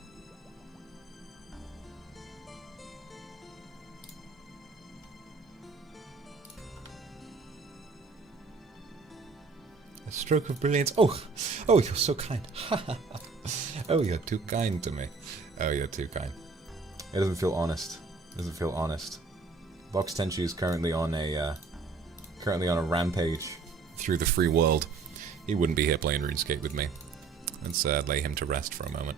A stroke of brilliance. Oh, you're so kind. Oh, you're too kind to me. Oh, you're too kind. It doesn't feel honest. Vox Tenchu is currently on a rampage through the free world. He wouldn't be here playing RuneScape with me. Let's lay him to rest for a moment.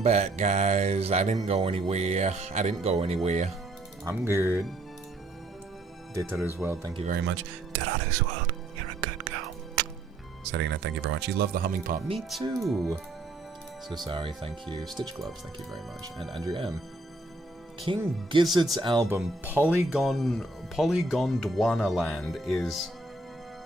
I'm back, guys. I didn't go anywhere. I didn't go anywhere. I'm good. Ditaru's World, thank you very much. Ditaru's World, you're a good girl. Serena, thank you very much. You love the humming part. Me too. So sorry, thank you. Stitch Gloves, thank you very much. And Andrew M. King Gizzard's album, Polygon Dwana is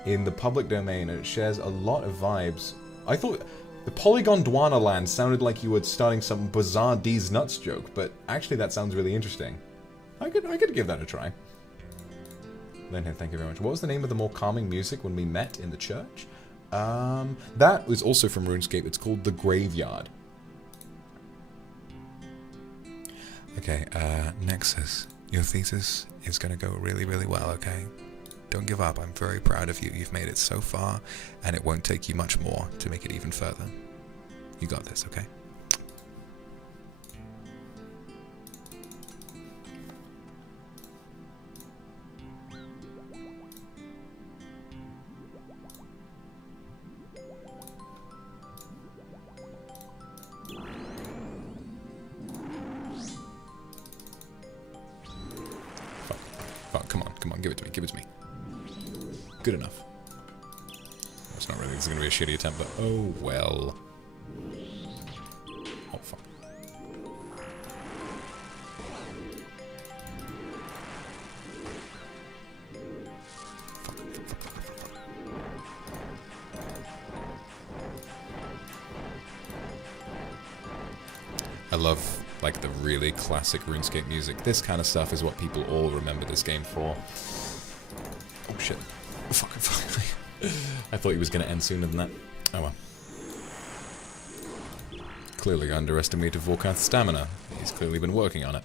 in the public domain, and it shares a lot of vibes. I thought the Polygon Dwana Land sounded like you were starting some bizarre D's nuts joke, but actually that sounds really interesting. I could give that a try. Lenhead, thank you very much. What was the name of the more calming music when we met in the church? That was also from RuneScape. It's called The Graveyard. Okay, Nexus, your thesis is gonna go really, really well, okay? Don't give up. I'm very proud of you. You've made it so far, and it won't take you much more to make it even further. You got this, okay? Fuck, come on, give it to me. Good enough. It's not really, this is going to be a shitty attempt, but oh well. Oh, fuck. I love, like, the really classic RuneScape music. This kind of stuff is what people all remember this game for. Oh shit. Fuck. I thought he was going to end sooner than that. Oh well. Clearly underestimated Vorkath's stamina. He's clearly been working on it.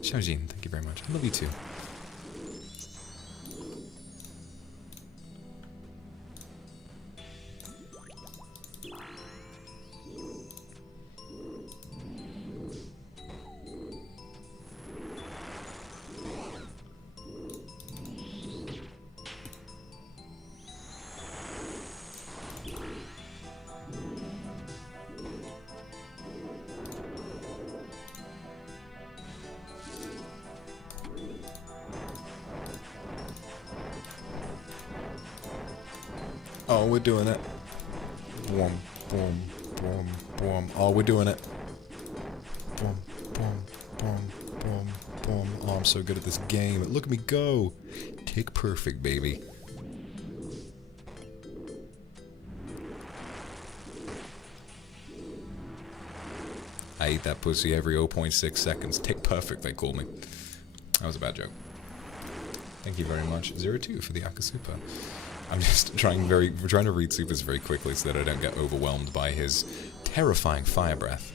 Xiaojin, thank you very much. I love you too. Oh, we're doing it. Boom, boom, boom, boom. Oh, we're doing it. Boom, boom, boom, boom, boom. Oh, I'm so good at this game. Look at me go. Tick perfect, baby. I eat that pussy every 0.6 seconds. Tick perfect, they call me. That was a bad joke. Thank you very much. 02 for the Akasupa. I'm just trying to read Supers very quickly so that I don't get overwhelmed by his terrifying fire breath.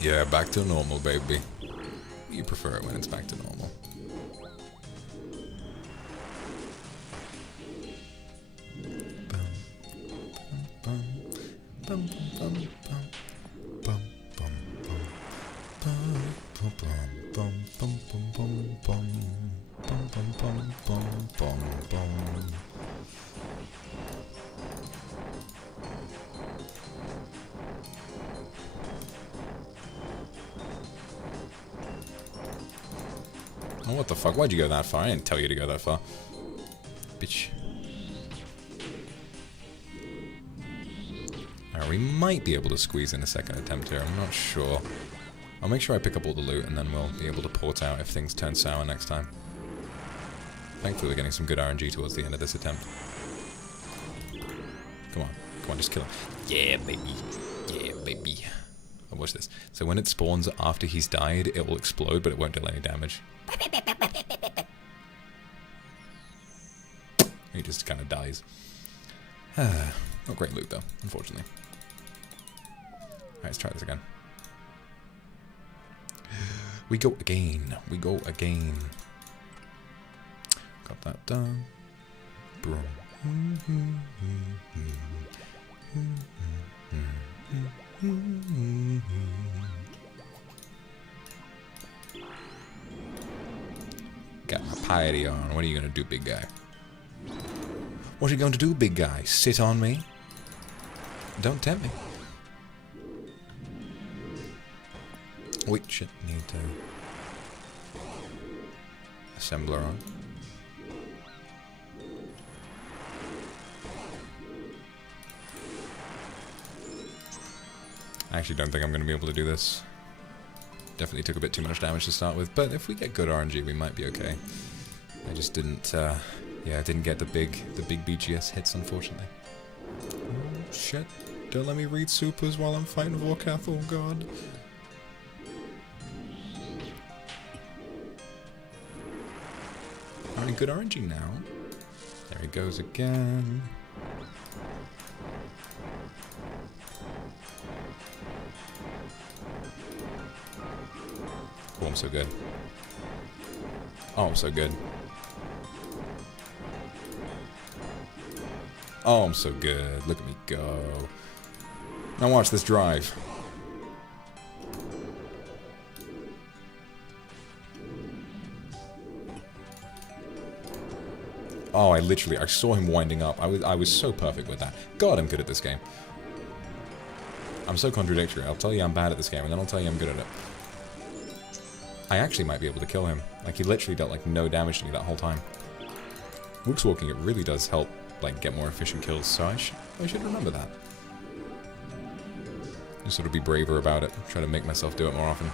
Yeah, back to normal, baby. You prefer it when it's back to normal. Oh, what the fuck? Why'd you go that far? I didn't tell you to go that far. Bitch. Alright, we might be able to squeeze in a second attempt here. I'm not sure. I'll make sure I pick up all the loot and then we'll be able to port out if things turn sour next time. Thankfully we're getting some good RNG towards the end of this attempt. Come on, just kill him. Yeah, baby. Yeah, baby. Oh, watch this. So when it spawns after he's died, it will explode, but it won't deal any damage. He just kind of dies. Not great loot though, unfortunately. Alright, let's try this again. We go again. We go again. Got that done. Boom. Got my piety on. What are you gonna do, big guy? What are you going to do, big guy? Sit on me? Don't tempt me. Wait, shit. Need to... assembler on. I actually don't think I'm going to be able to do this. Definitely took a bit too much damage to start with, but if we get good RNG, we might be okay. I just didn't, yeah, I didn't get the big BGS hits, unfortunately. Oh, shit. Don't let me read supers while I'm fighting Vorkath, oh god. Alright, good RNG now. There he goes again. Oh, I'm so good. Oh, I'm so good. Oh, I'm so good. Look at me go. Now watch this drive. Oh, I saw him winding up. I was so perfect with that. God, I'm good at this game. I'm so contradictory. I'll tell you I'm bad at this game, and then I'll tell you I'm good at it. I actually might be able to kill him. Like, he literally dealt, like, no damage to me that whole time. Wooks walking, it really does help, like, get more efficient kills, so I should remember that. Just sort of be braver about it. Try to make myself do it more often.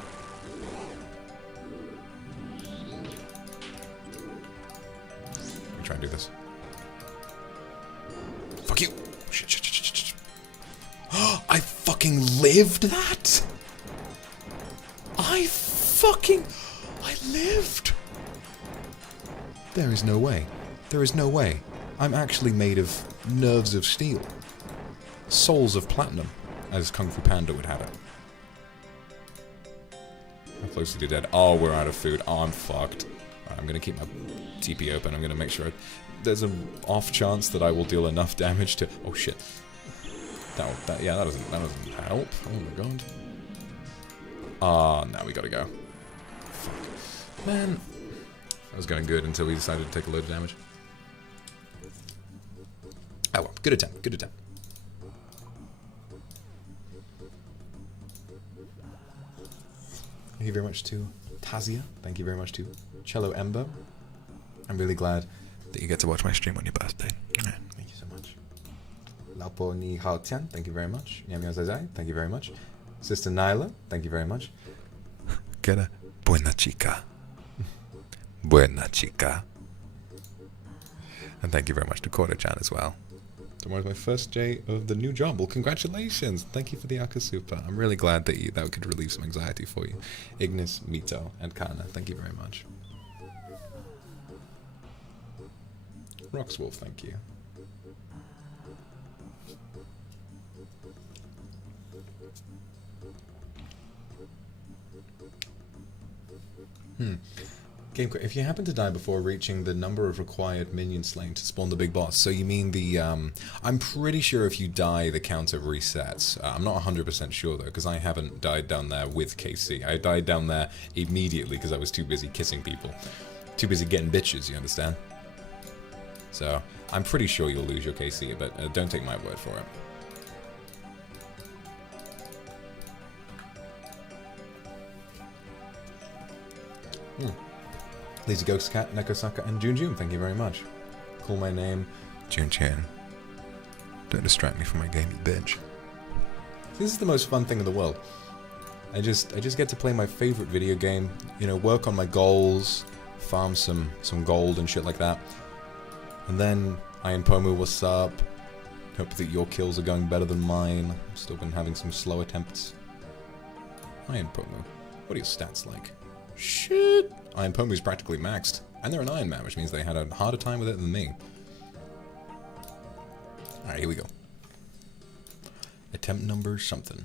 Let me try and do this. Fuck you! Shit, shit, shit, shit, shit. I fucking lived that?! I lived! There is no way. There is no way. I'm actually made of nerves of steel. Souls of platinum, as Kung Fu Panda would have it. How close to dead? Oh, we're out of food. Oh, I'm fucked. Right, I'm gonna keep my TP open. I'm gonna make sure there's an off chance that I will deal enough damage to... Oh, shit. Yeah, that doesn't help. Oh my god. Ah, now we gotta go. Fuck. Man. That was going good until we decided to take a load of damage. Oh well, good attempt, good attempt. Thank you very much to Tazia. Thank you very much to Cello Ember. I'm really glad that you get to watch my stream on your birthday. Thank you so much. Lapo Ni Hao Tian, thank you very much. Yamio Zazai, thank you very much. Sister Nyla, thank you very much. Get buena chica. Buena chica. And thank you very much to Korda-chan as well. Tomorrow's my first day of the new job. Well, congratulations. Thank you for the Akasupa. I'm really glad that that could relieve some anxiety for you. Ignis, Mito, and Kana, thank you very much. Roxwolf, thank you. Game quick. If you happen to die before reaching the number of required minions slain to spawn the big boss, so you mean the, I'm pretty sure if you die, the counter resets. I'm not 100% sure, though, because I haven't died down there with KC. I died down there immediately because I was too busy kissing people. Too busy getting bitches, you understand? So, I'm pretty sure you'll lose your KC, but don't take my word for it. Lazy Ghost Cat, Nekosaka, and Junjun, thank you very much. Call my name Junchan. Don't distract me from my game, you bitch. This is the most fun thing in the world. I just get to play my favorite video game, you know, work on my goals, farm some gold and shit like that. And then, Iron Pomu, what's up? Hope that your kills are going better than mine. I've still been having some slow attempts. Iron Pomu, what are your stats like? Shit! Iron Pomu's practically maxed. And they're an Iron Man, which means they had a harder time with it than me. Alright, here we go. Attempt number something.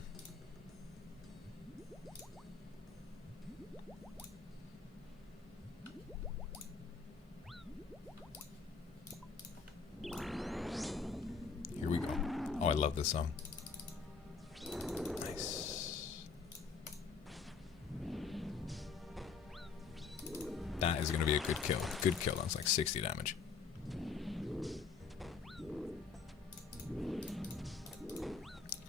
Here we go. Oh, I love this song. That is going to be a good kill. Good kill. That's like 60 damage.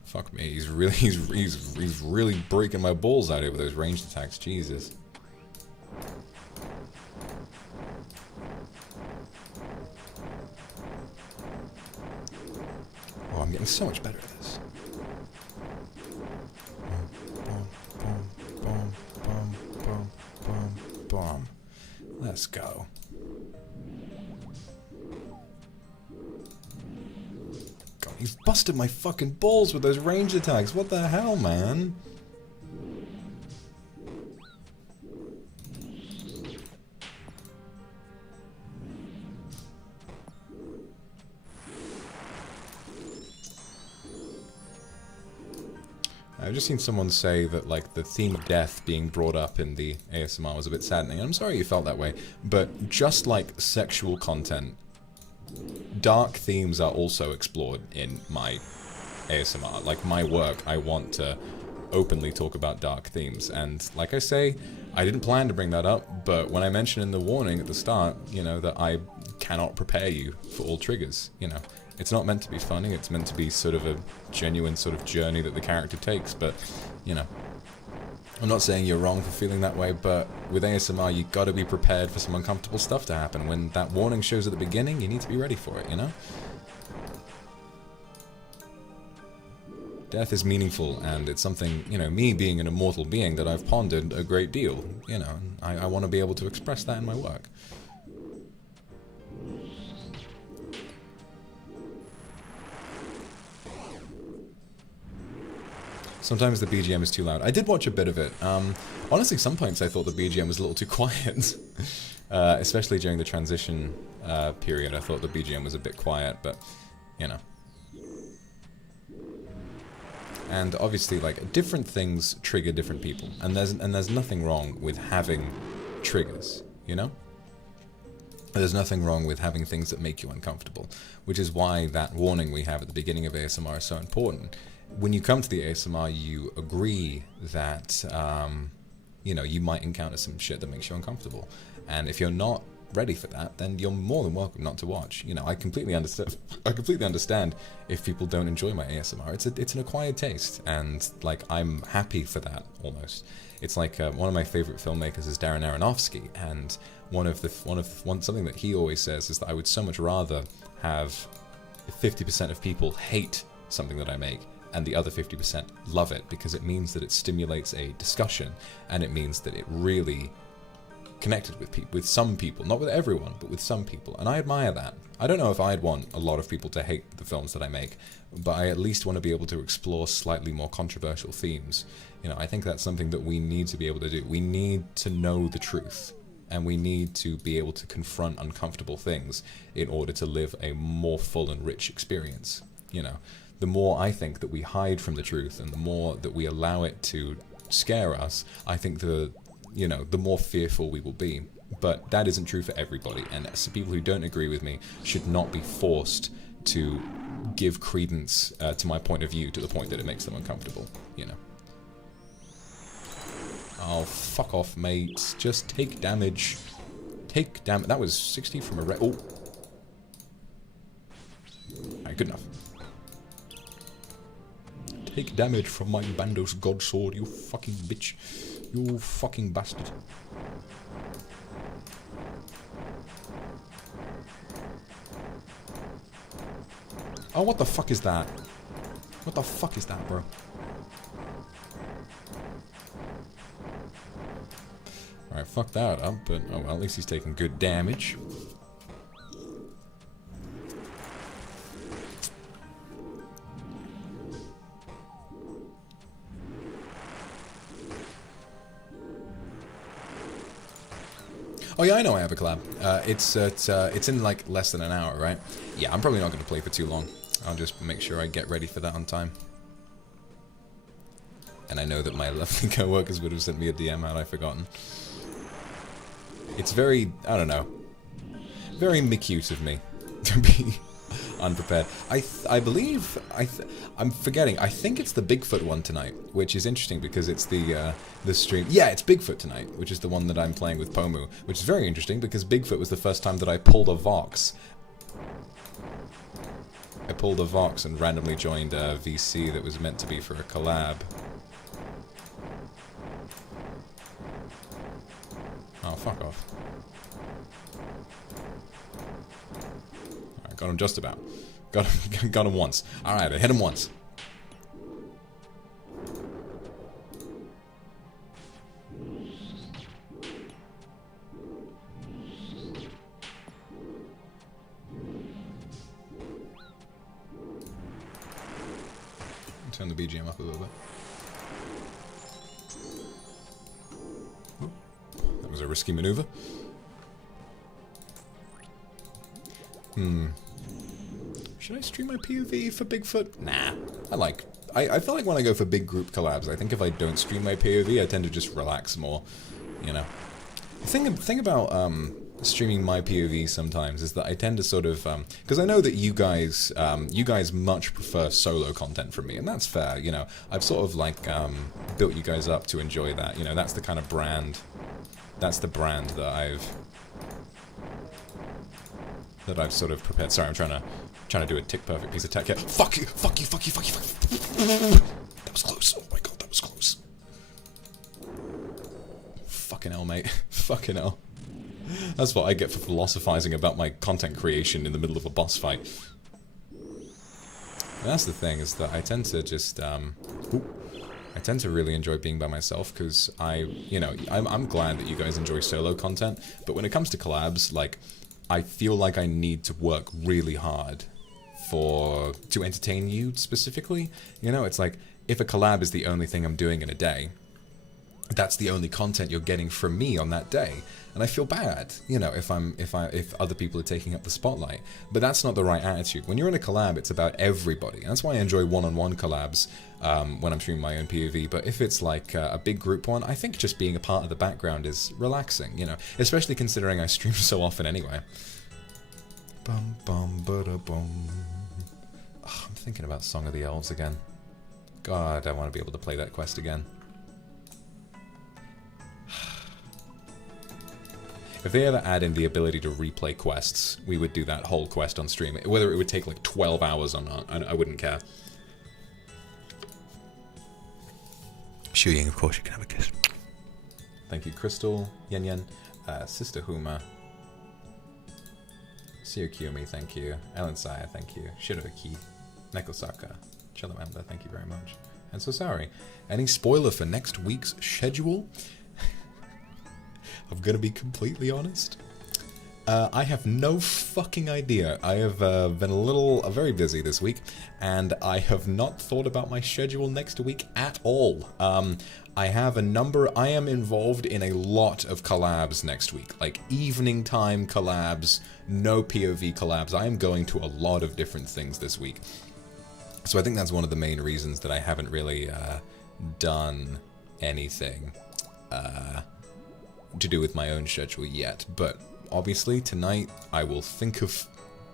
Fuck me. He's really breaking my balls out here with those ranged attacks. Jesus. Oh, I'm getting so much better at this. Boom, boom, boom, boom, boom, boom. Let's go. God, he's busted my fucking balls with those range attacks. What the hell, man? I've just seen someone say that, like, the theme of death being brought up in the ASMR was a bit saddening. I'm sorry you felt that way, but just like sexual content, dark themes are also explored in my ASMR. Like, my work, I want to openly talk about dark themes, and like I say, I didn't plan to bring that up, but when I mentioned in the warning at the start, you know, that I cannot prepare you for all triggers, you know. It's not meant to be funny, it's meant to be sort of a genuine sort of journey that the character takes, but, you know. I'm not saying you're wrong for feeling that way, but with ASMR, you gotta be prepared for some uncomfortable stuff to happen. When that warning shows at the beginning, you need to be ready for it, you know? Death is meaningful, and it's something, you know, me being an immortal being, that I've pondered a great deal, you know, and I want to be able to express that in my work. Sometimes the BGM is too loud. I did watch a bit of it. Honestly, some points I thought the BGM was a little too quiet. Especially during the transition period, I thought the BGM was a bit quiet, but, you know. And obviously, like, different things trigger different people. And there's nothing wrong with having triggers, you know? There's nothing wrong with having things that make you uncomfortable, which is why that warning we have at the beginning of ASMR is so important. When you come to the ASMR, you agree that, you know, you might encounter some shit that makes you uncomfortable. And if you're not ready for that, then you're more than welcome not to watch. You know, I completely understand if people don't enjoy my ASMR. It's an acquired taste, and, like, I'm happy for that, almost. It's like, one of my favorite filmmakers is Darren Aronofsky, and something that he always says is that I would so much rather have 50% of people hate something that I make, and the other 50% love it, because it means that it stimulates a discussion, and it means that it really connected with some people, not with everyone, but with some people, and I admire that. I don't know if I'd want a lot of people to hate the films that I make, but I at least want to be able to explore slightly more controversial themes. You know, I think that's something that we need to be able to do. We need to know the truth, and we need to be able to confront uncomfortable things in order to live a more full and rich experience, you know. The more I think that we hide from the truth, and the more that we allow it to scare us, I think the more fearful we will be. But that isn't true for everybody, and so people who don't agree with me should not be forced to give credence to my point of view to the point that it makes them uncomfortable, you know. Oh, fuck off, mate. Just take damage. Take damage. That was 60 from a red. Oh. Alright, good enough. Take damage from my Bandos God Sword, you fucking bitch. You fucking bastard. Oh, what the fuck is that? What the fuck is that, bro? Alright, fuck that up, but oh well, at least he's taking good damage. Oh yeah, I know I have a collab. It's in like less than an hour, right? Yeah, I'm probably not going to play for too long. I'll just make sure I get ready for that on time. And I know that my lovely co-workers would have sent me a DM had I forgotten. It's very, I don't know, very McCute of me to be unprepared. I believe I'm forgetting. I think it's the Bigfoot one tonight, which is interesting because it's the stream. Yeah, it's Bigfoot tonight, which is the one that I'm playing with Pomu, which is very interesting because Bigfoot was the first time that I pulled a Vox. I pulled a Vox and randomly joined a VC that was meant to be for a collab. Oh, fuck off. Alright, got him just about. Got him once. Alright, I hit him once. Turn the BGM up a little bit. That was a risky maneuver. Should I stream my POV for Bigfoot? Nah. I feel like when I go for big group collabs, I think if I don't stream my POV, I tend to just relax more, you know. The thing about streaming my POV sometimes is that I tend to sort of, because I know that you guys much prefer solo content from me, and that's fair, you know. I've sort of like built you guys up to enjoy that, you know. That's the kind of brand, that's the brand that I've sort of prepared. Sorry, I'm trying to do a tick perfect piece of tech here. Fuck you, fuck you, fuck you, fuck you, fuck you. That was close. Oh my god, that was close. Fucking hell, mate. Fucking hell. That's what I get for philosophizing about my content creation in the middle of a boss fight. And that's the thing, is that I tend to just, I tend to really enjoy being by myself, because I'm glad that you guys enjoy solo content, but when it comes to collabs, like, I feel like I need to work really hard to entertain you specifically. You know, it's like, if a collab is the only thing I'm doing in a day, that's the only content you're getting from me on that day. And I feel bad, you know, if other people are taking up the spotlight. But that's not the right attitude. When you're in a collab, it's about everybody. And that's why I enjoy one-on-one collabs when I'm streaming my own POV. But if it's like a big group one, I think just being a part of the background is relaxing, you know, especially considering I stream so often anyway. Bum bum ba bum. Oh, I'm thinking about Song of the Elves again. God, I want to be able to play that quest again. If they ever add in the ability to replay quests, we would do that whole quest on stream. Whether it would take like 12 hours or not, I wouldn't care. Shuying, of course, you can have a kiss. Thank you, Crystal, Yen Yen, Sister Huma, Siyokumi, thank you, Ellen Saya, thank you, Shiroviki, Nekosaka, Chilamanda, thank you very much. And so sorry. Any spoiler for next week's schedule? I'm gonna be completely honest. I have no fucking idea. I have been very busy this week, and I have not thought about my schedule next week at all. I am involved in a lot of collabs next week, like evening time collabs, no POV collabs. I am going to a lot of different things this week. So I think that's one of the main reasons that I haven't really done anything to do with my own schedule yet, but obviously tonight I will think of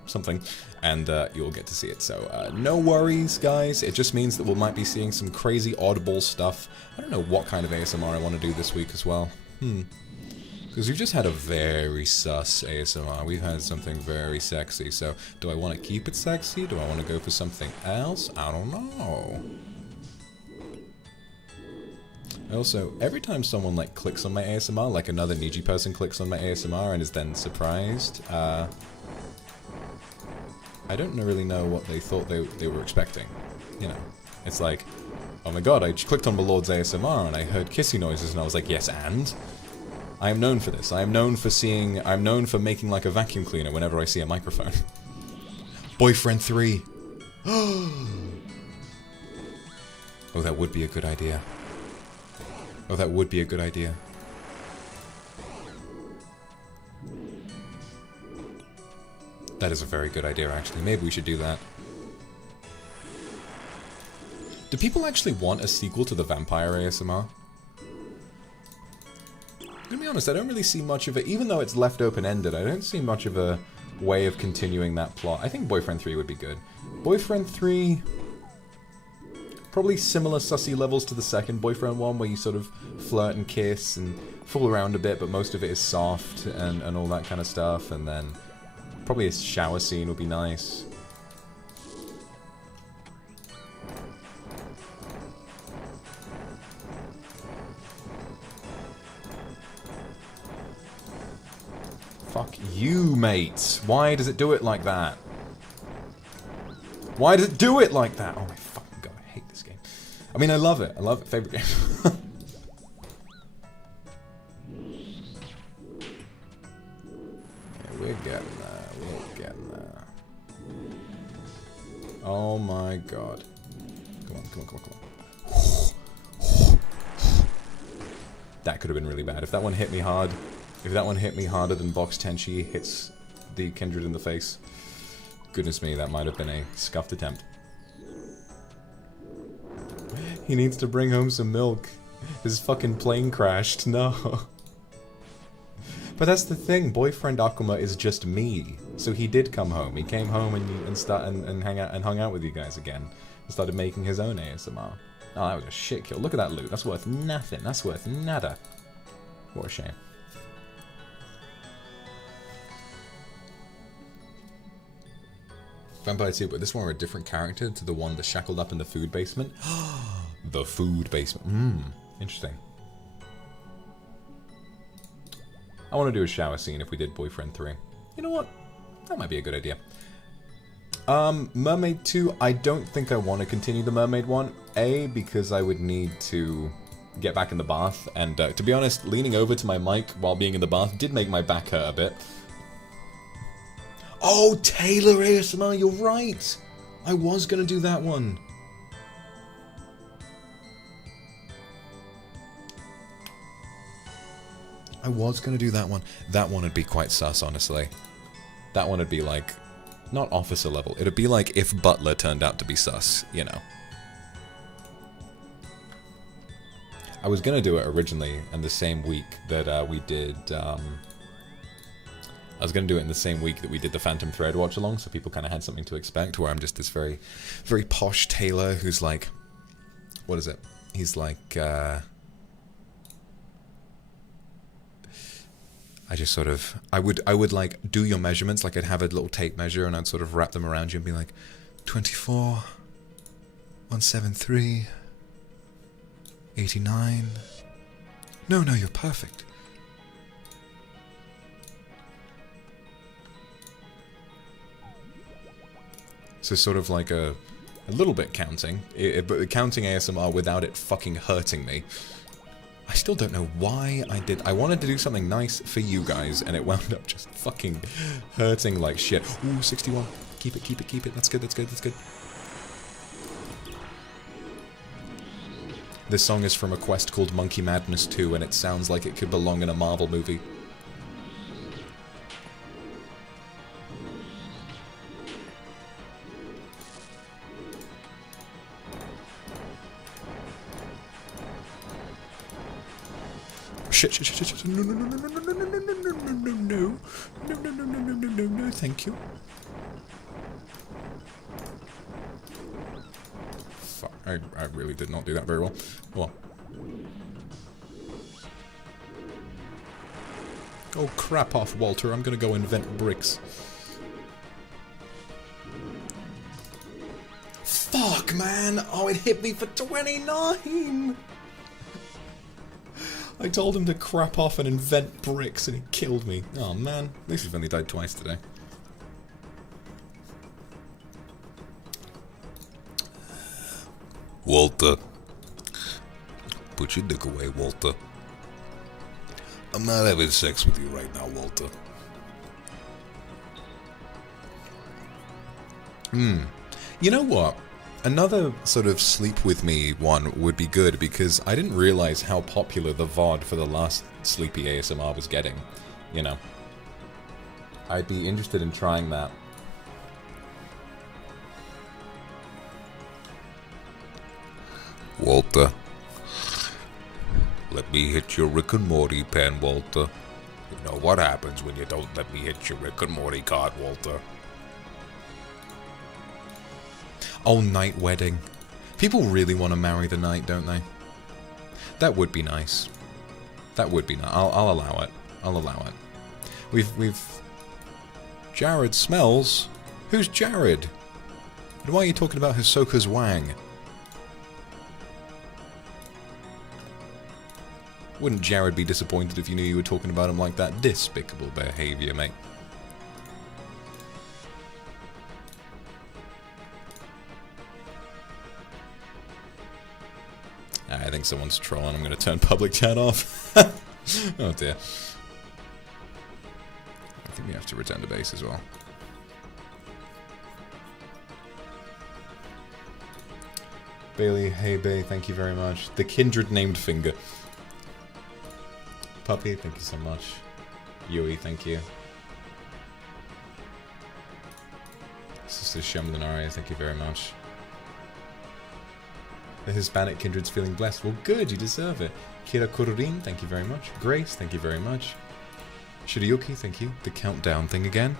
something and you'll get to see it. So no worries, guys. It just means that we might be seeing some crazy oddball stuff. I don't know what kind of ASMR I want to do this week as well. Because we've just had a very sus ASMR. We've had something very sexy. So do I want to keep it sexy? Do I want to go for something else? I don't know. Also, every time someone like clicks on my ASMR, like another Niji person clicks on my ASMR and is then surprised, I don't really know what they thought they were expecting. You know, it's like, oh my god, I clicked on my Lord's ASMR and I heard kissy noises and I was like, yes, and? I am known for this. I'm known for making like a vacuum cleaner whenever I see a microphone. Boyfriend 3. Oh, that would be a good idea. Oh, that would be a good idea. That is a very good idea, actually. Maybe we should do that. Do people actually want a sequel to the Vampire ASMR? I'm gonna be honest, I don't really see much of it. Even though it's left open-ended, I don't see much of a way of continuing that plot. I think Boyfriend 3 would be good. Boyfriend 3... probably similar sussy levels to the second Boyfriend one, where you sort of flirt and kiss and fool around a bit, but most of it is soft and all that kind of stuff. And then probably a shower scene would be nice. Fuck you, mate. Why does it do it like that? Why does it do it like that? Oh my fucking god, I hate this game. I mean, I love it. I love it. Favorite game. Yeah, we're getting there. We're getting there. Oh my god. Come on, come on, come on, come on. That could have been really bad. If that one hit me hard, if that one hit me harder than Vox Tenchi hits the Kindred in the face, goodness me, that might have been a scuffed attempt. He needs to bring home some milk. His fucking plane crashed. No. But that's the thing. Boyfriend Akuma is just me. So he did come home. He came home and hung out with you guys again. And started making his own ASMR. Oh, that was a shit kill. Look at that loot. That's worth nothing. That's worth nada. What a shame. Vampire 2, but this one were a different character to the one that shackled up in the food basement. The food basement. Interesting. I want to do a shower scene if we did Boyfriend 3. You know what? That might be a good idea. Mermaid 2, I don't think I want to continue the Mermaid one. A, because I would need to get back in the bath. And to be honest, leaning over to my mic while being in the bath did make my back hurt a bit. Oh, Taylor ASMR, you're right! I was gonna do that one. I was gonna do that one. That one would be quite sus, honestly. That one would be like, not officer level. It'd be like if Butler turned out to be sus, you know. I was gonna do it originally in the same week that we did, I was going to do it in the same week that we did the Phantom Thread watch along, so people kind of had something to expect, where I'm just this very, very posh tailor who's like, what is it? He's like, I just sort of, I would like do your measurements, like I'd have a little tape measure and I'd sort of wrap them around you and be like, 24, 173, 89, no, you're perfect. So sort of like a little bit counting, but counting ASMR without it fucking hurting me. I still don't know why I did. I wanted to do something nice for you guys, and it wound up just fucking hurting like shit. Ooh, 61. Keep it, keep it, keep it. That's good, that's good, that's good. This song is from a quest called Monkey Madness 2, and it sounds like it could belong in a Marvel movie. Shit, no, thank you. Fuck, I really did not do that very well. Well. Oh, crap off, Walter. I'm gonna go invent bricks. Fuck, man! Oh, it hit me for 29! I told him to crap off and invent bricks and he killed me. Oh man, at least we've only died twice today. Walter. Put your dick away, Walter. I'm not having sex with you right now, Walter. You know what? Another sort of sleep with me one would be good, because I didn't realize how popular the VOD for the last Sleepy ASMR was getting, you know. I'd be interested in trying that. Walter. Let me hit your Rick and Morty pen, Walter. Know what happens when you don't let me hit your Rick and Morty card, Walter? Oh, night wedding. People really want to marry the night, don't they? That would be nice. That would be nice. I'll allow it. I'll allow it. We've... Jared Smells? Who's Jared? And why are you talking about Hisoka's Wang? Wouldn't Jared be disappointed if you knew you were talking about him like that? Despicable behavior, mate. I think someone's trolling. I'm going to turn public chat off. Oh dear. I think we have to return to base as well. Bailey, hey Bay, thank you very much. The Kindred named finger. Puppy, thank you so much. Yui, thank you. Sister Shamlinaria, thank you very much. The Hispanic Kindred's feeling blessed. Well, good, you deserve it. Kira Kururin, thank you very much. Grace, thank you very much. Shirayuki, thank you. The countdown thing again.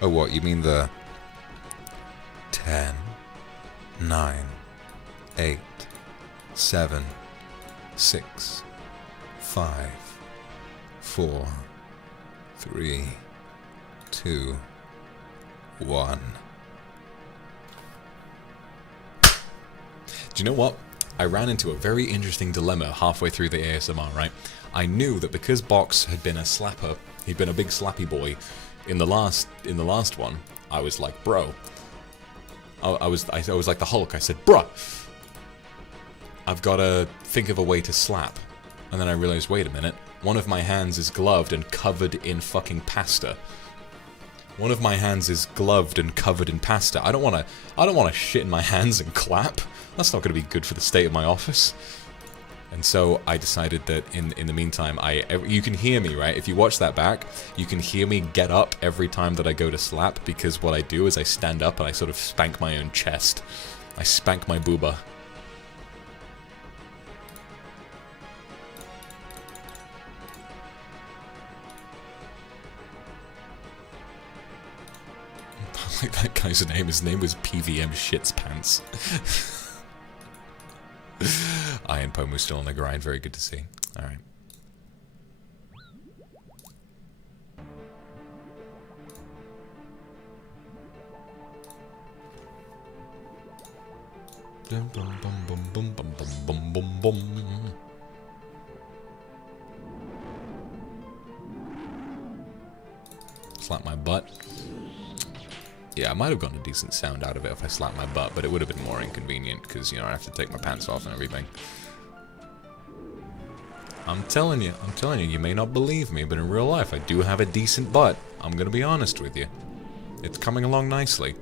Oh, what? You mean the 10, 9, 8, 7, 6, 5, 4, 3, 2, 1. Do you know what? I ran into a very interesting dilemma halfway through the ASMR, right? I knew that because Box had been a slapper, he'd been a big slappy boy, in the last one, I was like, bro. I was like the Hulk. I said, bruh, I've got to think of a way to slap. And then I realized, wait a minute, one of my hands is gloved and covered in fucking pasta. One of my hands is gloved and covered in pasta. I don't want to shit in my hands and clap. That's not going to be good for the state of my office. And so I decided that in the meantime, you can hear me, right? If you watch that back, you can hear me get up every time that I go to slap, because what I do is I stand up and I sort of spank my own chest. I spank my booba. I like that guy's name. His name was PVM Shits Pants. Iron Pomu's still on the grind. Very good to see. Alright. Bum bum bum bum bum bum bum bum bum. Slap my butt. Yeah, I might have gotten a decent sound out of it if I slapped my butt, but it would have been more inconvenient because, you know, I have to take my pants off and everything. I'm telling you, you may not believe me, but in real life I do have a decent butt. I'm gonna be honest with you. It's coming along nicely.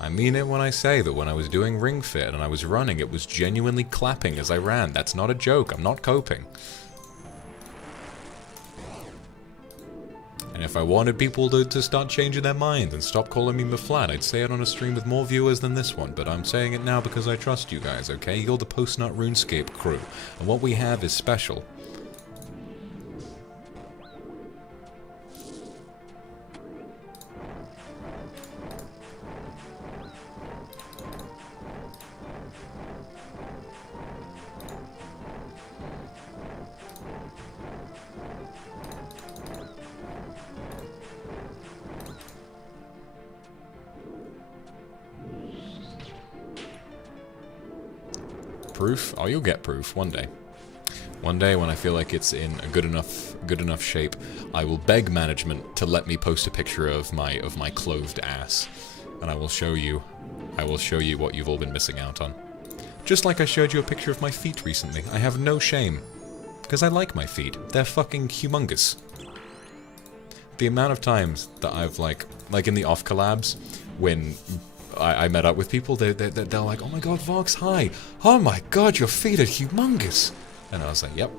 I mean it when I say that when I was doing Ring Fit and I was running, it was genuinely clapping as I ran. That's not a joke, I'm not coping. And if I wanted people to start changing their minds and stop calling me Maflat, I'd say it on a stream with more viewers than this one, but I'm saying it now because I trust you guys, okay? You're the post-nut RuneScape crew, and what we have is special. Proof? Oh, you'll get proof one day. One day when I feel like it's in a good enough shape, I will beg management to let me post a picture of my clothed ass, and I will show you what you've all been missing out on. Just like I showed you a picture of my feet recently. I have no shame, because I like my feet. They're fucking humongous. The amount of times that I've like in the off collabs when I met up with people, they're like, oh my god, Vox, hi. Oh my god, your feet are humongous. And I was like, yep.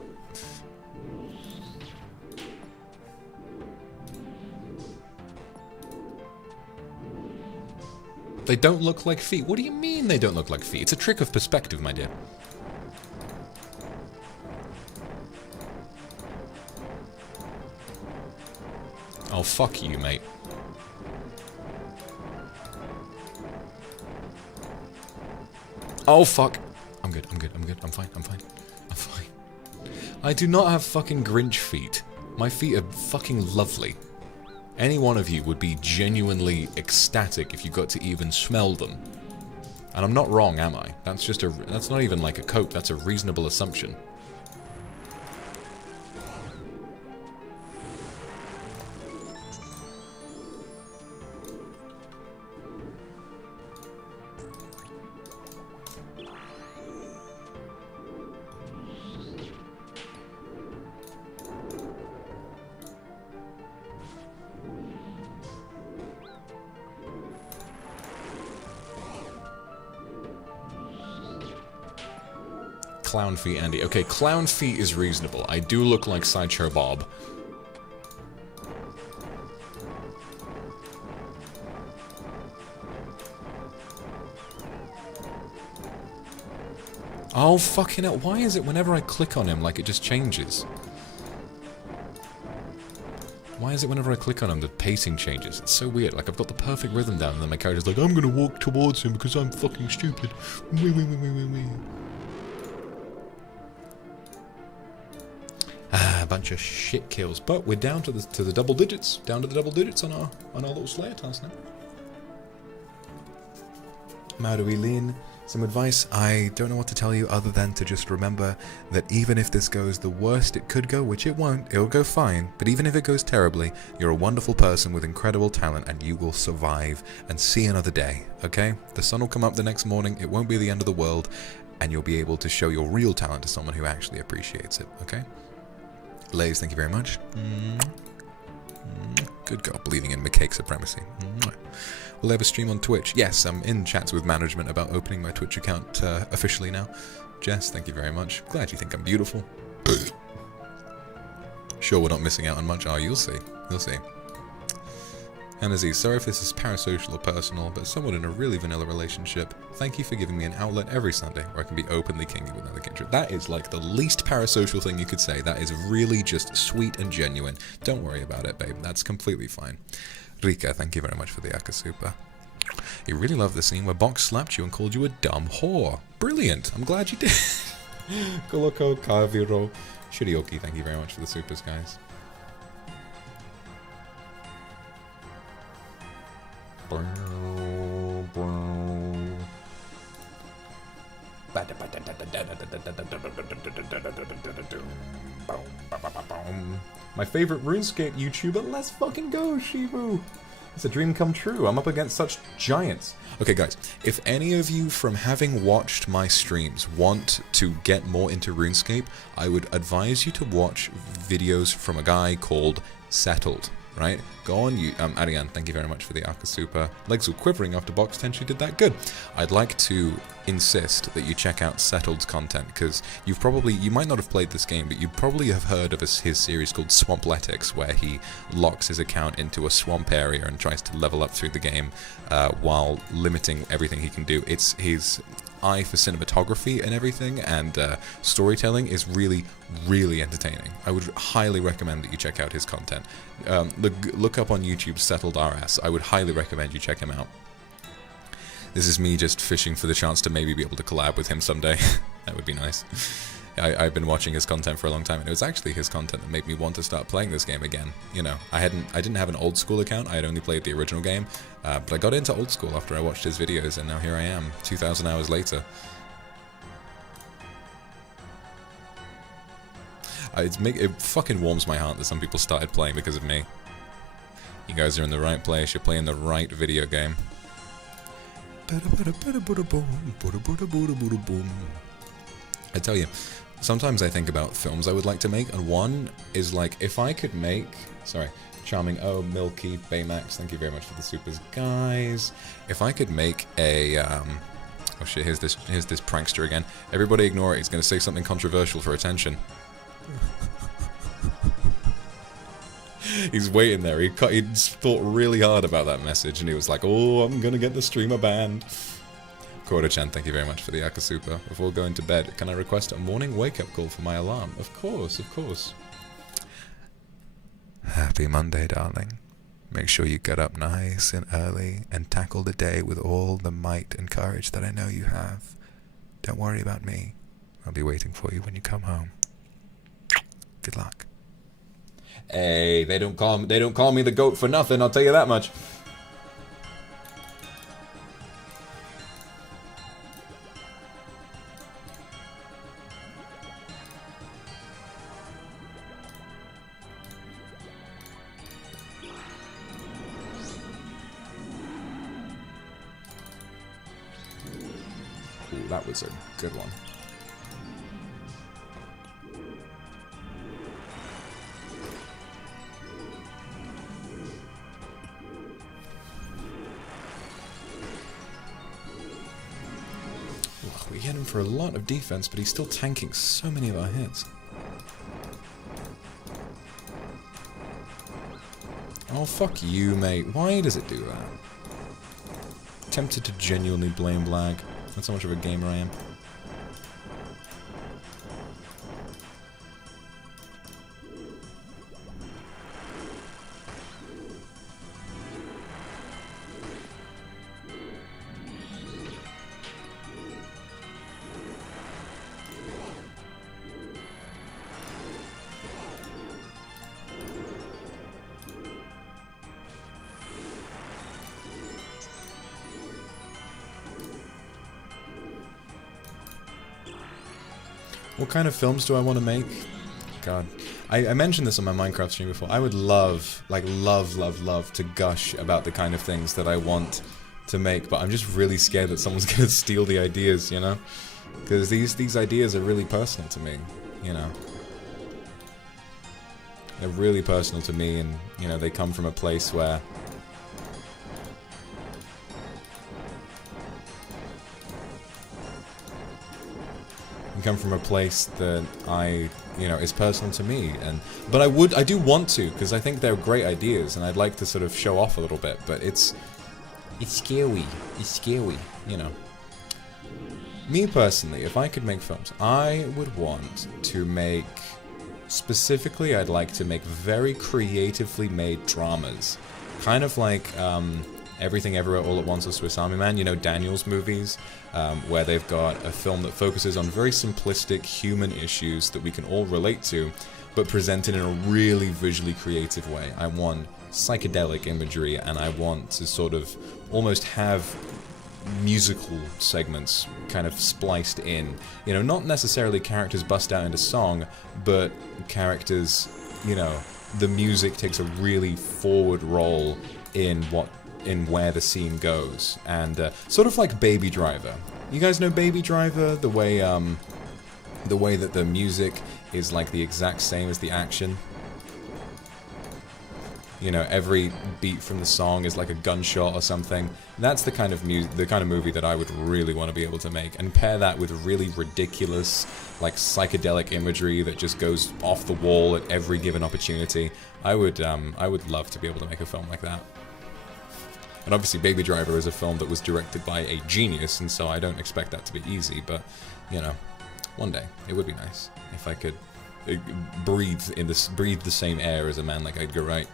They don't look like feet. What do you mean they don't look like feet? It's a trick of perspective, my dear. Oh, fuck you, mate. Oh, fuck. I'm good, I'm good, I'm good. I'm fine, I'm fine. I'm fine. I do not have fucking Grinch feet. My feet are fucking lovely. Any one of you would be genuinely ecstatic if you got to even smell them. And I'm not wrong, am I? That's just a... That's not even like a coat, that's a reasonable assumption. Clown feet, Andy. Okay, clown feet is reasonable. I do look like Sideshow Bob. Oh, fucking hell. Why is it whenever I click on him, like, it just changes? Why is it whenever I click on him, the pacing changes? It's so weird. Like, I've got the perfect rhythm down, and then my character's like, I'm gonna walk towards him because I'm fucking stupid. Wee, wee, wee, wee, wee, wee. Ah, a bunch of shit kills. But we're down to the double digits. Down to the double digits on our little Slayer task now. How do we lean? Some advice, I don't know what to tell you other than to just remember that even if this goes the worst it could go, which it won't, it'll go fine, but even if it goes terribly, you're a wonderful person with incredible talent and you will survive and see another day, okay? The sun will come up the next morning, it won't be the end of the world, and you'll be able to show your real talent to someone who actually appreciates it, okay? Lays, thank you very much. Good girl, believing in McCake supremacy. Will I have a stream on Twitch? Yes, I'm in chats with management about opening my Twitch account officially now. Jess, thank you very much. Glad you think I'm beautiful. Sure, we're not missing out on much. Oh, you'll see. You'll see. Hannah Z, sorry if this is parasocial or personal, but someone in a really vanilla relationship. Thank you for giving me an outlet every Sunday where I can be openly kinky with another Kindred. That is like the least parasocial thing you could say. That is really just sweet and genuine. Don't worry about it, babe. That's completely fine. Rika, thank you very much for the Akasupa. You really love the scene where Box slapped you and called you a dumb whore. Brilliant. I'm glad you did. Koloko, Kaviro, Shirioki, thank you very much for the supers, guys. My favorite RuneScape YouTuber, let's fucking go, Shivu! It's a dream come true. I'm up against such giants. Okay, guys, if any of you from having watched my streams want to get more into RuneScape, I would advise you to watch videos from a guy called Settled. Right? Go on you Ariane, thank you very much for the Akasupa. Legs were quivering after Box 10, she did that good. I'd like to insist that you check out Settled's content, because you might not have played this game, but you probably have heard of his series called Swampletics, where he locks his account into a swamp area and tries to level up through the game while limiting everything he can do. It's his eye for cinematography and everything, and storytelling is really, really entertaining. I would highly recommend that you check out his content. Look up on YouTube Settled RS. I would highly recommend you check him out. This is me just fishing for the chance to maybe be able to collab with him someday. That would be nice. I've been watching his content for a long time, and it was actually his content that made me want to start playing this game again. You know, I didn't have an old school account. I had only played the original game, but I got into old school after I watched his videos, and now here I am, 2,000 hours later. It fucking warms my heart that some people started playing because of me. You guys are in the right place. You're playing the right video game. I tell you, sometimes I think about films I would like to make, and one is like, if I could make... Sorry, Charming, oh, Milky, Baymax, thank you very much for the supers, guys. If I could make a... oh shit, here's this prankster again. Everybody ignore it, he's going to say something controversial for attention. He's waiting there, he thought really hard about that message, and he was like, oh, I'm going to get the streamer banned. Koda-chan, thank you very much for the Akasupa. Before going to bed, can I request a morning wake-up call for my alarm? Of course, of course. Happy Happy Monday, darling. Make sure you get up nice and early and tackle the day with all the might and courage that I know you have. Don't worry about me. I'll be waiting for you when you come home. Good luck. Hey, they don't call me the goat for nothing, I'll tell you that much. Ooh, that was a good one. We hit him for a lot of defense, but he's still tanking so many of our hits. Oh, fuck you, mate. Why does it do that? Tempted to genuinely blame Black. That's how much of a gamer I am. What kind of films do I want to make? God. I mentioned this on my Minecraft stream before. I would love, like love to gush about the kind of things that I want to make, but I'm just really scared that someone's gonna steal the ideas, you know? Because these ideas are really personal to me, you know? They're really personal to me, and, you know, they come from a place where... come from a place that you know, is personal to me, but I do want to, because I think they're great ideas, and I'd like to sort of show off a little bit, but it's scary, you know. Me personally, if I could make films, I would want to make, specifically, I'd like to make very creatively made dramas, kind of like, Everything Everywhere All at Once or Swiss Army Man, you know, Daniel's movies, where they've got a film that focuses on very simplistic human issues that we can all relate to, but presented in a really visually creative way. I want psychedelic imagery, and I want to sort of almost have musical segments kind of spliced in. You know, not necessarily characters bust out into song, but characters, you know, the music takes a really forward role in where the scene goes, and sort of like Baby Driver. You guys know Baby Driver? The way that the music is like the exact same as the action. You know, every beat from the song is like a gunshot or something. That's the kind of movie that I would really want to be able to make, and pair that with really ridiculous, like psychedelic imagery that just goes off the wall at every given opportunity. I would love to be able to make a film like that. And obviously Baby Driver is a film that was directed by a genius, and so I don't expect that to be easy, but, you know, one day it would be nice if I could breathe the same air as a man like Edgar Wright.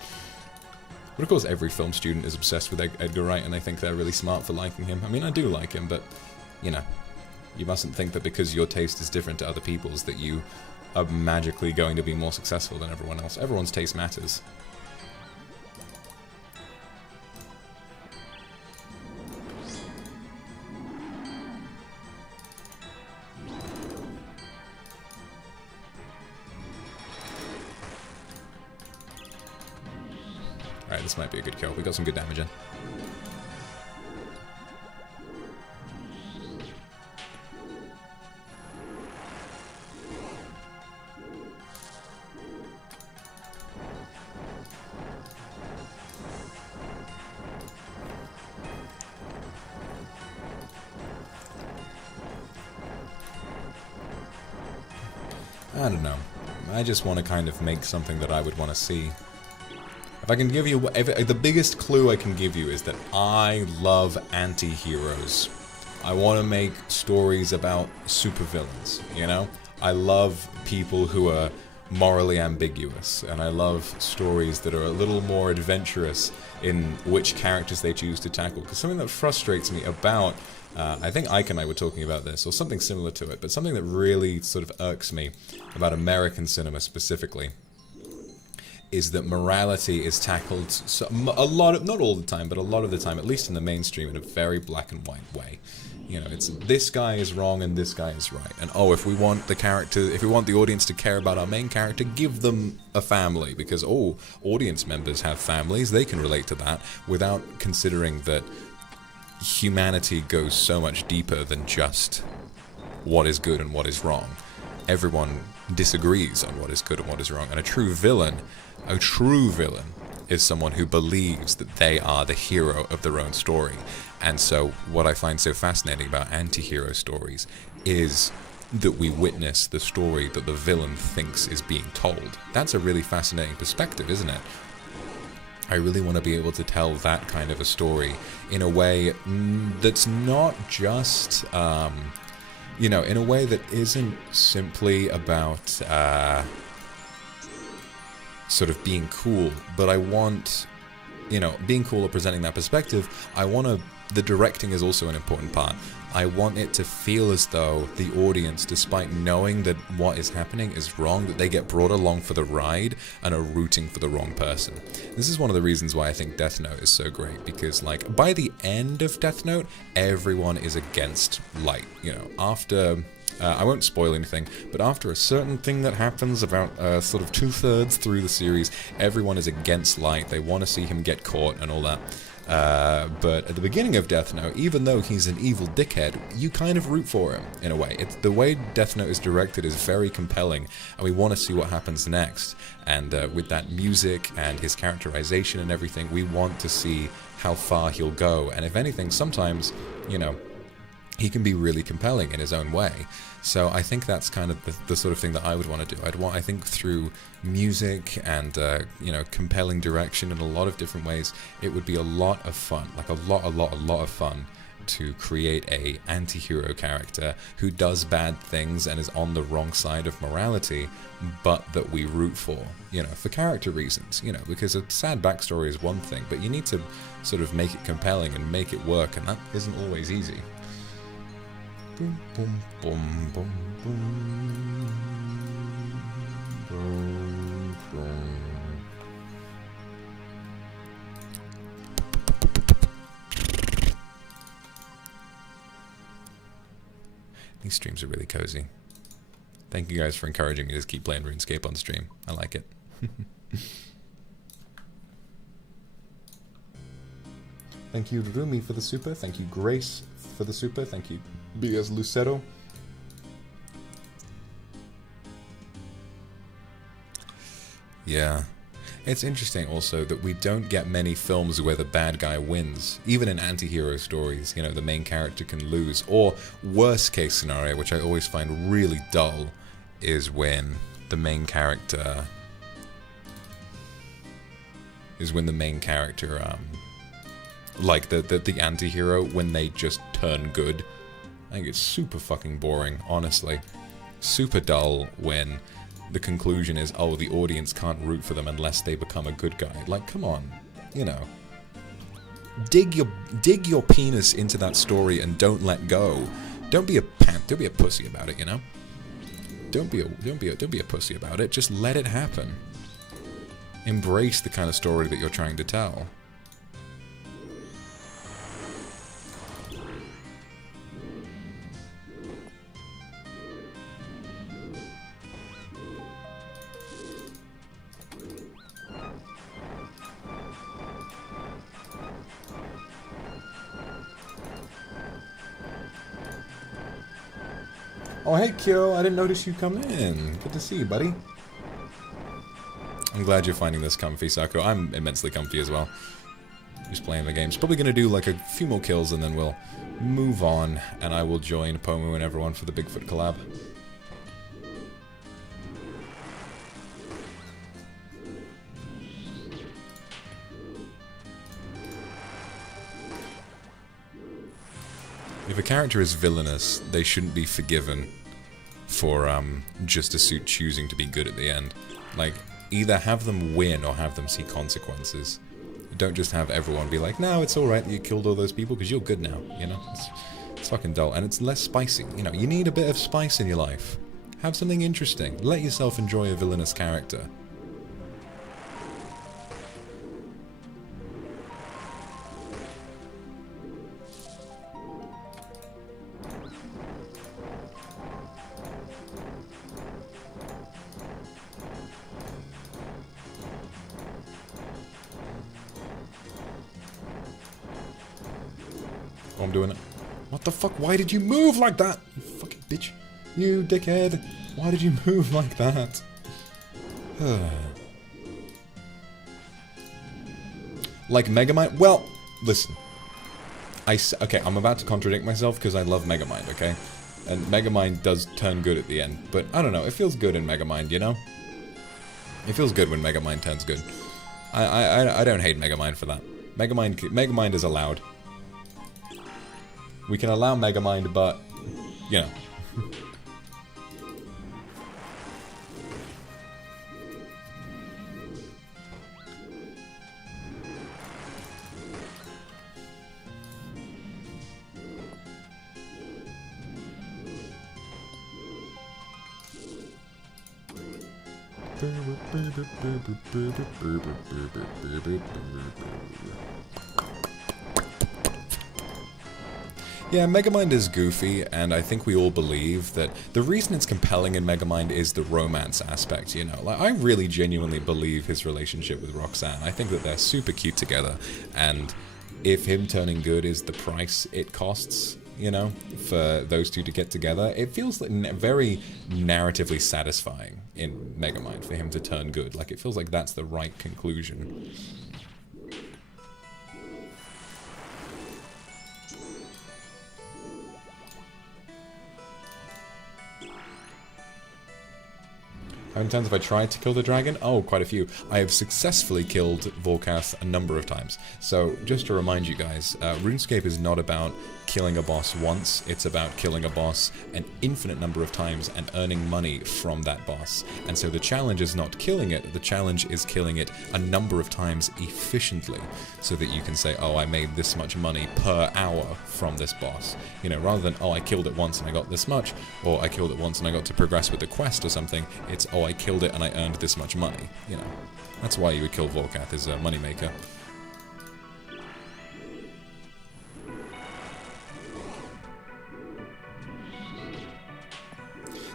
But of course every film student is obsessed with Edgar Wright, and I think they're really smart for liking him. I mean, I do like him, but, you know, you mustn't think that because your taste is different to other people's that you are magically going to be more successful than everyone else. Everyone's taste matters. Alright, this might be a good kill. We got some good damage in. I don't know. I just want to kind of make something that I would want to see. If I can give you, the biggest clue I can give you is that I love anti-heroes. I want to make stories about supervillains, you know? I love people who are morally ambiguous, and I love stories that are a little more adventurous in which characters they choose to tackle. Because something that frustrates me about, I think Ike and I were talking about this, or something similar to it, but something that really sort of irks me about American cinema specifically, is that morality is tackled a lot of, not all the time, but a lot of the time, at least in the mainstream, in a very black and white way. You know, it's this guy is wrong and this guy is right. And oh, if we want the audience to care about our main character, give them a family, because oh, audience members have families, they can relate to that, without considering that humanity goes so much deeper than just what is good and what is wrong. Everyone disagrees on what is good and what is wrong, and a true villain is someone who believes that they are the hero of their own story. And so what I find so fascinating about anti-hero stories is that we witness the story that the villain thinks is being told. That's a really fascinating perspective, isn't it? I really want to be able to tell that kind of a story in a way that's not just, you know, in a way that isn't simply about sort of being cool, but I want, you know, being cool or presenting that perspective, the directing is also an important part. I want it to feel as though the audience, despite knowing that what is happening is wrong, that they get brought along for the ride and are rooting for the wrong person. This is one of the reasons why I think Death Note is so great, because like by the end of Death Note, everyone is against Light. You know, after I won't spoil anything, but after a certain thing that happens about sort of 2/3 through the series, everyone is against Light. They want to see him get caught and all that. But at the beginning of Death Note, even though he's an evil dickhead, you kind of root for him, in a way. The way Death Note is directed is very compelling, and we want to see what happens next. And with that music and his characterization and everything, we want to see how far he'll go. And if anything, sometimes, you know, he can be really compelling in his own way. So I think that's kind of the sort of thing that I would want to do. I think through music and, you know, compelling direction in a lot of different ways, it would be a lot of fun, like a lot of fun to create a anti-hero character who does bad things and is on the wrong side of morality, but that we root for, you know, for character reasons, you know, because a sad backstory is one thing, but you need to sort of make it compelling and make it work, and that isn't always easy. Boom, boom, boom, boom, boom. Boom, boom. These streams are really cozy. Thank you guys for encouraging me to keep playing RuneScape on stream. I like it. Thank you, Rumi, for the super. Thank you, Grace, for the super. Thank you, BS Lucero. Yeah. It's interesting also that we don't get many films where the bad guy wins. Even in anti-hero stories, you know, the main character can lose. Or worst case scenario, which I always find really dull, is when the main character like the anti-hero, when they just turn good. I think it's super fucking boring, honestly. Super dull when the conclusion is, oh, the audience can't root for them unless they become a good guy. Like, come on, you know. Dig your penis into that story and don't let go. Don't be a pussy about it, you know. Don't be a pussy about it. Just let it happen. Embrace the kind of story that you're trying to tell. Oh, hey, Kyo, I didn't notice you come in. Good to see you, buddy. I'm glad you're finding this comfy, Sako. I'm immensely comfy as well. Just playing the games. Probably gonna do like a few more kills and then we'll move on, and I will join Pomu and everyone for the Bigfoot collab. If a character is villainous, they shouldn't be forgiven for just a suit choosing to be good at the end. Like, either have them win or have them see consequences. Don't just have everyone be like, no, it's alright that you killed all those people because you're good now, you know? It's fucking dull, and it's less spicy. You know, you need a bit of spice in your life. Have something interesting. Let yourself enjoy a villainous character. Oh, I'm doing it. What the fuck? Why did you move like that? You fucking bitch. You dickhead. Why did you move like that? Like Megamind? Well, listen. Okay, I'm about to contradict myself because I love Megamind, okay? And Megamind does turn good at the end. But, I don't know, it feels good in Megamind, you know? It feels good when Megamind turns good. I don't hate Megamind for that. Megamind is allowed. We can allow Megamind, but, you know. Yeah, Megamind is goofy, and I think we all believe that the reason it's compelling in Megamind is the romance aspect, you know? Like, I really genuinely believe his relationship with Roxanne. I think that they're super cute together, and if him turning good is the price it costs, you know, for those two to get together, it feels like very narratively satisfying in Megamind for him to turn good. Like, it feels like that's the right conclusion. How many times have I tried to kill the dragon? Oh, quite a few. I have successfully killed Volcath a number of times. So, just to remind you guys, RuneScape is not about killing a boss once, it's about killing a boss an infinite number of times and earning money from that boss. And so the challenge is not killing it, the challenge is killing it a number of times efficiently, so that you can say, oh, I made this much money per hour from this boss. You know, rather than, oh, I killed it once and I got this much, or I killed it once and I got to progress with the quest or something, it's, oh, I killed it and I earned this much money, you know. That's why you would kill Volcath, as a moneymaker.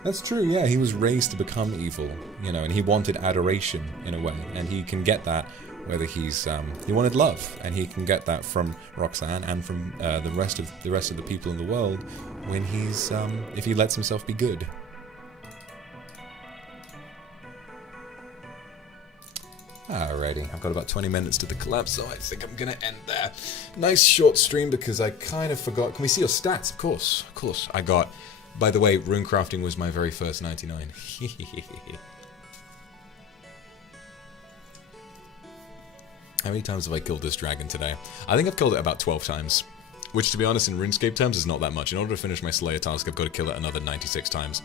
That's true, yeah, he was raised to become evil, you know, and he wanted adoration, in a way, and he can get that whether he's, he wanted love, and he can get that from Roxanne and from the rest of the people in the world when he's, if he lets himself be good. Alrighty, I've got about 20 minutes to the collapse, so I think I'm gonna end there. Nice short stream because I kind of forgot. Can we see your stats? Of course, of course. I got... By the way, runecrafting was my very first 99. How many times have I killed this dragon today? I think I've killed it about 12 times. Which, to be honest, in RuneScape terms is not that much. In order to finish my Slayer task, I've got to kill it another 96 times.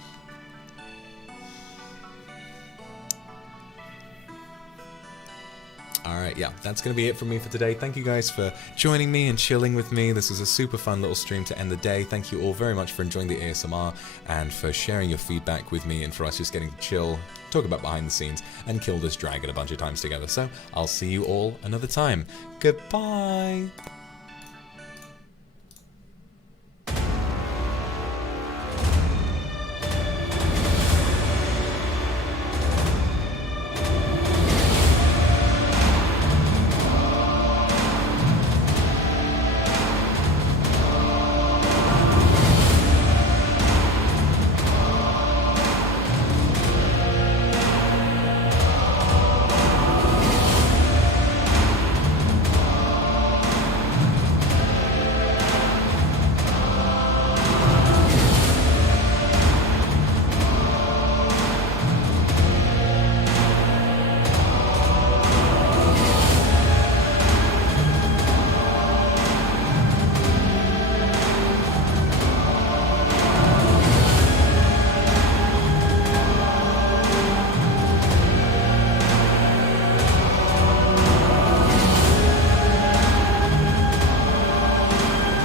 Alright, yeah, that's going to be it from me for today. Thank you guys for joining me and chilling with me. This was a super fun little stream to end the day. Thank you all very much for enjoying the ASMR and for sharing your feedback with me and for us just getting to chill, talk about behind the scenes, and kill this dragon a bunch of times together. So, I'll see you all another time. Goodbye!